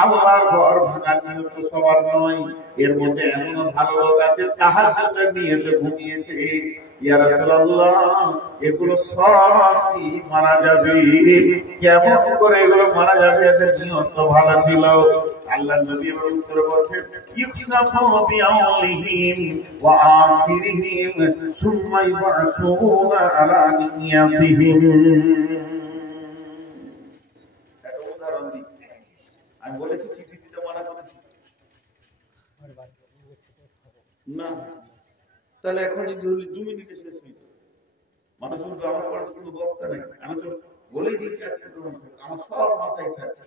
আল্লাহর ঘর ভাঙার নিয়ত সবার নয়। এর মধ্যে এমন ভালো লোক আছে তাহাজ্জুদের নিয়তে ঘুমিয়েছে। ইয়া রাসূলুল্লাহ, এগুলো সব কি মারা যাবে? কেমন করে এগুলো মারা যাবে? এদের নিয়ত তো ভালো ছিল। আল্লাহর নবী উত্তর বলেন, ইউসাফু বিআউলিহিম ওয়া আখিরিহিম সুম্মা ইবআসুনা আলা নিয়াতিহিম। আমি বলেছি চিঠি দিতে মানা করেছি না, তাহলে এখন 2 মিনিটে শেষ হয়ে যাবে। মানুষ বলবে আমার পরে তো কোনো বক্তা নেই, আমি তো বলেই দিয়েছি আজকে আমার সব মাথায় থাকে।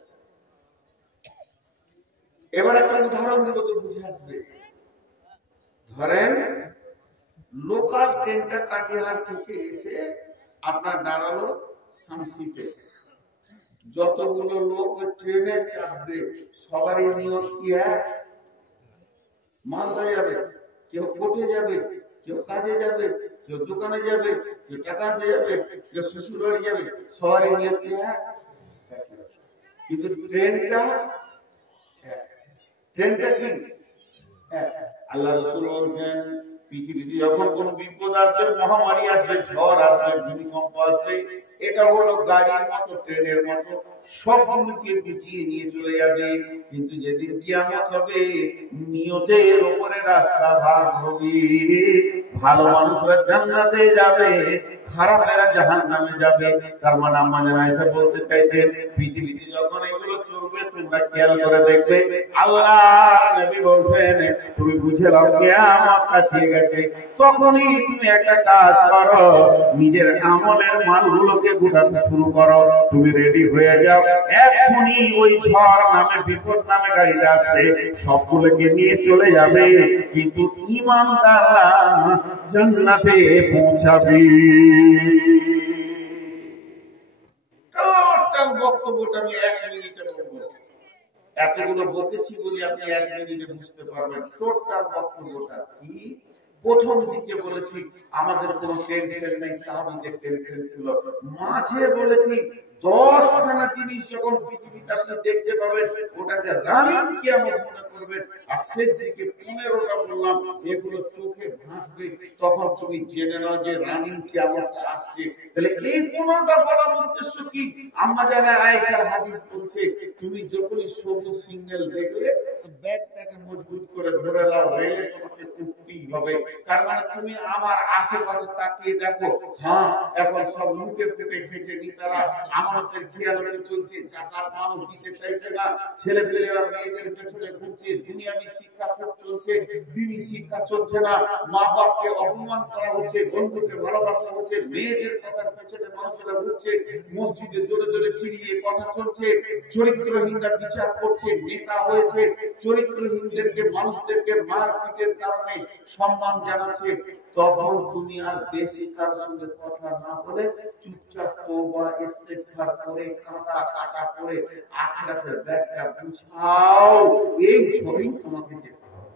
এবার একটা উদাহরণ দিব তো বুঝে আসবে। ধরেন লোকাল ট্রেনটা কাটিহার থেকে এসে আপনার দাঁড়ালো শামসিতে, যতগুলো লোক ট্রেনে চাপবে সবারই নিয়ত কি এক? মালদা যাবে, কেউ কোর্টে যাবে, কেউ কাজে যাবে, কেউ দোকানে যাবে, কেউ টাকা আনতে যাবে, কেউ শ্বশুর বাড়ি যাবে, সবারই নিয়ত কি এক, কিন্তু ট্রেনটা কি আল্লাহ রাসূল বলছেন পৃথিবীতে যখন কোন বিপদ আসবে, মহামারী আসবে, ঝড় আসবে, ভূমিকম্প আসবে, এটা হলো গাড়ির মতো, ট্রেনের মতো, সবগুলোকে গুটিয়ে নিয়ে চলে যাবে। কিন্তু যেদিন কিয়ামত হবে, নিয়তের উপরে রাস্তা ভাগ হবে। ভালো মানুষরা জান্নাতে যাবে, খারাপেরা জাহান্নামে যাবে। তার মানে আম্মা জান আয়েশা বলতে চাইছেন, পৃথিবীতে যখন এগুলো চলবে তোমরা খেয়াল করে দেখবে, আল্লাহর নবী বলছেন তুমি বুঝে নাও কিয়ামত কাছে গেছে। তখনই তুমি একটা কাজ করো, নিজের আমলের মালগুলোকে গোছাতে শুরু করো। তুমি রেডি হয়ে যাও, এখনই ওই ঝড় নামে, বিপদ নামে গাড়িটা আসবে, সবগুলোকে নিয়ে চলে যাবে, কিন্তু ঈমানদাররা জান্নাতে পৌঁছাবে। টোটাল বক্তব্যটা আমি 1 মিনিটে বলবো। এতগুলো বলেছি বলে আপনি 1 মিনিটে বুঝতে পারবেন। টোটাল বক্তব্যটা কি? প্রথম দিকে বলেছি আমাদের কোনো টেনশন নেই, সাহাবীদের টেনশন ছিল। মাঝে বলেছি 10খানা জিনিস যখন পৃথিবীতে আপনি দেখতে পাবেন, ওটাকে রানিং কিয়ামত মনে করবেন। আর শেষ দিকে 15টা বললাম, এগুলো চোখে ভাসবে, তখন তুমি জেনে নাও যে রানিং কিয়ামত আসছে। তাহলে এই 15টা বলার উদ্দেশ্য কি? আম্মা জান আয়েশার হাদিস বলছে, তুমি যখনই সবুজ সিগন্যাল দেখলে ব্যাগটাকে মজবুত করে ধরে নাও, রেলে তোমাকে উঠতেই হবে। তার মানে তুমি আমার আশেপাশে তাকিয়ে দেখো, হ্যাঁ এখন সব লুটে ফুটে খেতে তারা আমাদের খেয়াল চলছে, চাকার মানুষ দিতে চাইছে না, ছেলে পেলেরা মেয়েদের পেছনে ঘুরছে, দুনিয়াবি শিক্ষা চলছে, দিনী শিক্ষা চলছে না, মা বাপকে অপমান করা হচ্ছে, বন্ধুকে ভালোবাসা হচ্ছে, মেয়েদের কথার পেছনে মানুষেরা ঘুরছে, মসজিদে জোরে জোরে চিল্লিয়ে কথা চলছে, চরিত্রহীনরা বিচার করছে, নেতা হয়েছে, চরিত্রহীনদেরকে মানুষদেরকে মারপিটের কারণে সম্মান জানাচ্ছে। তখন তুমি আর বেশি কারোর সঙ্গে কথা না বলে চুপচাপ তওবা ইস্তেগফার করে কাঁদা কাটা করে আখিরাতের ব্যাগটা গুছাও। এই ঝড়েই তোমাকে যেতে হবে,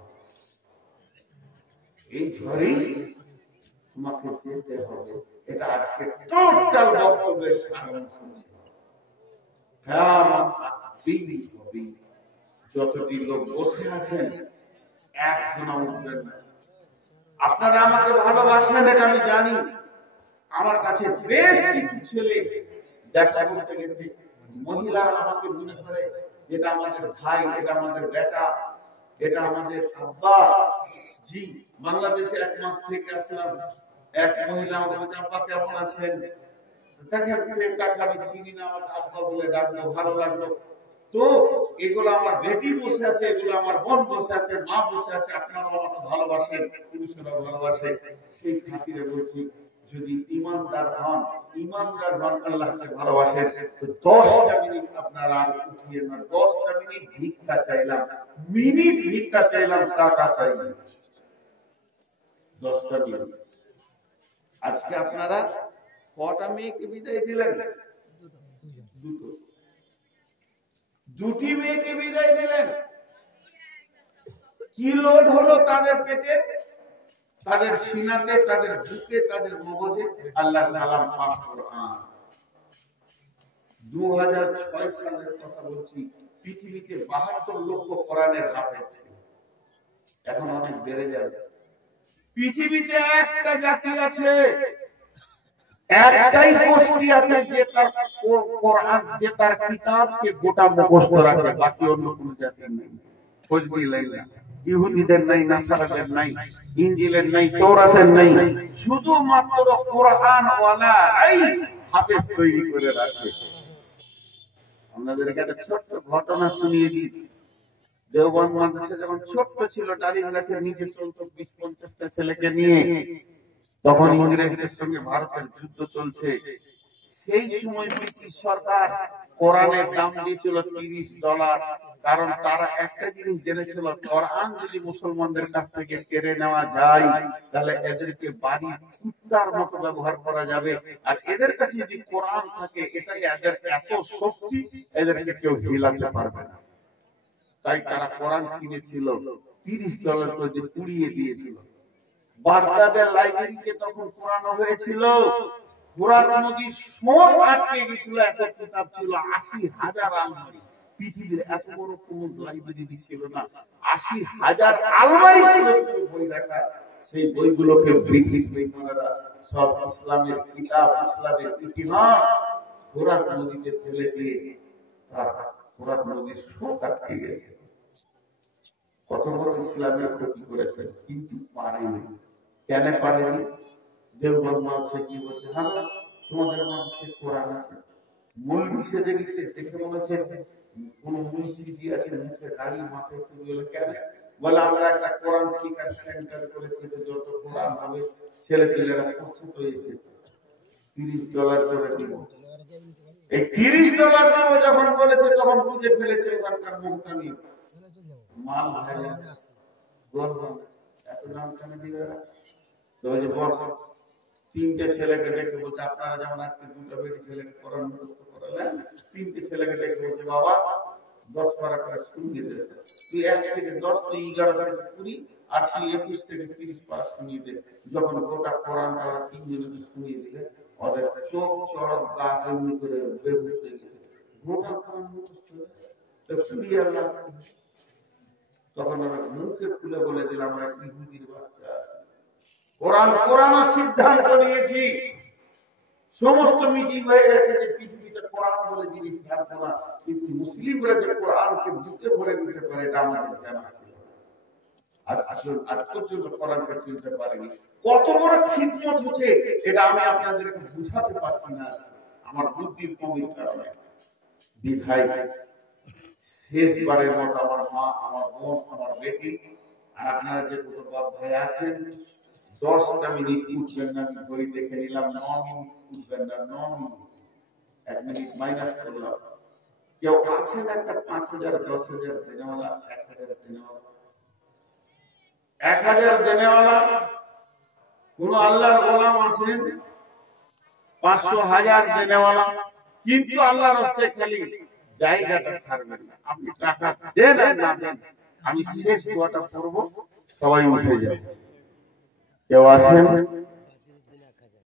এই ঝড়েই তোমাকে যেতে হবে। এটা আজকে টোটাল বক্তব্যের সারাংশ। কিয়ামত আসবেই হবে। যতটি লোক বসে আছেন একজন উঠবেন না। আপনারা আমাকে ভালোবাসেন এটা আমি জানি। আমার কাছে বেশ কিছু ছেলে দেখা করতে গেছে, মহিলারা আমাকে মনে করে এটা আমাদের ভাই, এটা আমাদের বেটা, এটা আমাদের আব্বা। জি, বাংলাদেশে 1 মাস থেকে আসলাম। এক মহিলা আমাকে আব্বা কেমন আছেন, দেখেন তাকে আমি চিনি না, আমার আব্বা বলে ডাকলো, ভালো লাগলো। তো এগুলো আমার বেটি বসে আছে, এগুলো আমার বোন বসে আছে, মা বসে আছে, আপনারাও আমাকে ভালোবাসেন, পুরুষেরাও ভালোবাসে। সেই খাতিরে বলছি, যদি ইমানদার হন আল্লাহকে ভালোবাসেন, তো 10টা মিনিট আপনারা উঠিয়ে না, 10টা মিনিট ভিক্ষা চাইলাম, মিনিট ভিক্ষা চাইলাম, টাকা চাইলাম, 10টা মিনিট। আজকে আপনারা কটা মেয়েকে বিদায় দিলেন? দুটি মেয়েকে বিদায় দিলেন। কি লোড হলো তাদের পেটে, তাদের সিনাতে, তাদের বুকে, তাদের মগজে? আল্লাহর কালাম পাক কোরআন। 2006 সালের কথা বলছি, পৃথিবীতে 72 লক্ষ কোরআনের হাফেজ ছিল। এখন অনেক বেড়ে যাবে। পৃথিবীতে একটা জাতি আছে, একটাই গোষ্ঠী আছে যে তার কোরআন, যে তার কিতাবকে গোটা মুখস্থ রাখে, বাকি অন্য কোনো জাতি নেই। খোঁজ নিলেন না, ইহুদিদের নাই, নাসারাদের নাই, ইনজিলের নাই, তওরাতের নাই, শুধুমাত্র কোরআন ওয়ালাই হাফেজ তৈরি করে রাখে। আপনাদেরকে একটা ছোট্ট ঘটনা শুনিয়ে দিই। দেওবন্দ মাদ্রাসা যখন ছোট্ট ছিল, ডালিম গাছের নিচে চলতো 20-50টা ছেলেকে নিয়ে, তখন ইংরেজদের সঙ্গে ভারতের যুদ্ধ চলছে। সেই সময় ব্রিটিশ সরকার কোরআনের দাম দিয়েছিল $30, কারণ তারা একটা জিনিস জেনেছিল, কোরআন যদি মুসলমানদের কাছ থেকে কেড়ে নেওয়া যায় তাহলে এদেরকে বাড়ি কুত্তার মতো ব্যবহার করা যাবে, আর এদের কাছে যদি কোরআন থাকে এটাই এদের এত শক্তি, এদেরকে কেউ হিলাতে পারবে না। তাই তারা কোরআন কিনেছিল, $30 করে পুড়িয়ে দিয়েছিল। বাগদাদের লাইব্রেরিতে তখন পুরানো হয়েছিল, পুরানো নদীর স্রোত আটকে গেছিল, এত কিতাব ছিল, ৮০,০০০ আলমারি। পৃথিবীর এত বড় কোন লাইব্রেরি ছিল না, ৮০,০০০ আলমারি ছিল বই রাখা। সেই বইগুলোকে ব্রিটিশ বেইমানেরা সব ইসলামের কিতাব, ইসলামের ইতিহাস ফোরাত নদীতে ফেলে দিয়ে ফোরাত নদীর স্রোত আটকে গেছে। কত বড় ইসলামের ক্ষতি করেছে, কিন্তু পারেনি। কেন পারেনি? দেওবন্দ মাসে কি বলছে, হ্যাঁ তোমাদের মধ্যে কোরআন আছে, মৌলবি সেজে গেছে, দেখে মনে হচ্ছে কোন মুন্সিজি আছে, মুখে দাড়ি, মাথায় টুপি। কেন বলে, আমরা একটা কোরআন শিক্ষার সেন্টার করেছি, যত কোরআন হবে ছেলে পেলেরা প্রস্তুত হয়ে এসেছে, $30 করে দিব। এই $30 দেবো যখন বলেছে, তখন বুঝে ফেলেছে ওখানকার মুহতামি মাল ভাই এত দাম কেন দিবে। তিনটে ছেলেকে ডেকে বলছে, আপনারা যেমন আজকে দুটো বেটি ছেলেকে কোরআন মুখস্থ করালেন, তিনটে ছেলেকে ডেকে বলছে, বাবা 10 পারা করে শুনিয়ে দে। তুই 1 থেকে 10, তুই 11 থেকে 20, আর তুই 21 থেকে 30 পারা শুনিয়ে দে। যখন গোটা কোরআন তারা 3 জনকে শুনিয়ে দিলে, ওদের চোখ চড়ক গা এমনি করে বেহুশ হয়ে গেছে। গোটা কোরআন মুখস্থ তো শুনিয়ে আল্লাহ। তখন আমরা মুখে খুলে বলে দিলাম, আমরা ইহুদির বাচ্চা আছি। কোরআন সিদ্ধান্ত নিয়েছি, সমস্ত মিটিং হয়ে গেছে যে পৃথিবীতে কোরআন বলে জিনিস থাকবে না, কিন্তু মুসলিমরা যে কোরআনকে বুকে ভরে নিতে পারে এটা আমাদের জানা ছিল। আজ পর্যন্ত কোরআনকে চিনতে পারেনি। কত বড় খিদমত হচ্ছে এটা আমি আপনাদেরকে বুঝাতে পারছি না, আমার বুদ্ধির কমির কারণে। বিধায় শেষবারের মতো আমার মা, আমার বোন, আমার বেটি আর আপনারা যে দুটো বাপ ভাই আছেন, 10টা মিনিট উঠবেন না। আমি ঘড়ি দেখে নিলাম, 9 মিনিট উঠবেন না, 9 মিনিট, 1 মিনিট মাইনাস করলাম। কেউ আছেন একটা 5,000, 10,000 দেনেওয়ালা, 1,000 দেনেওয়ালা, 1,000 দেনেওয়ালা? কোন আল্লাহর গোলাম আছেন 500, 1000 দেনেওয়ালা? কিন্তু আল্লাহর রাস্তায় খালি জায়গাটা ছাড়বেন না। আপনি টাকা দেন আর না দেন, আমি শেষ দোয়াটা করব, সবাই উঠে যাবে। কেউ আছেন?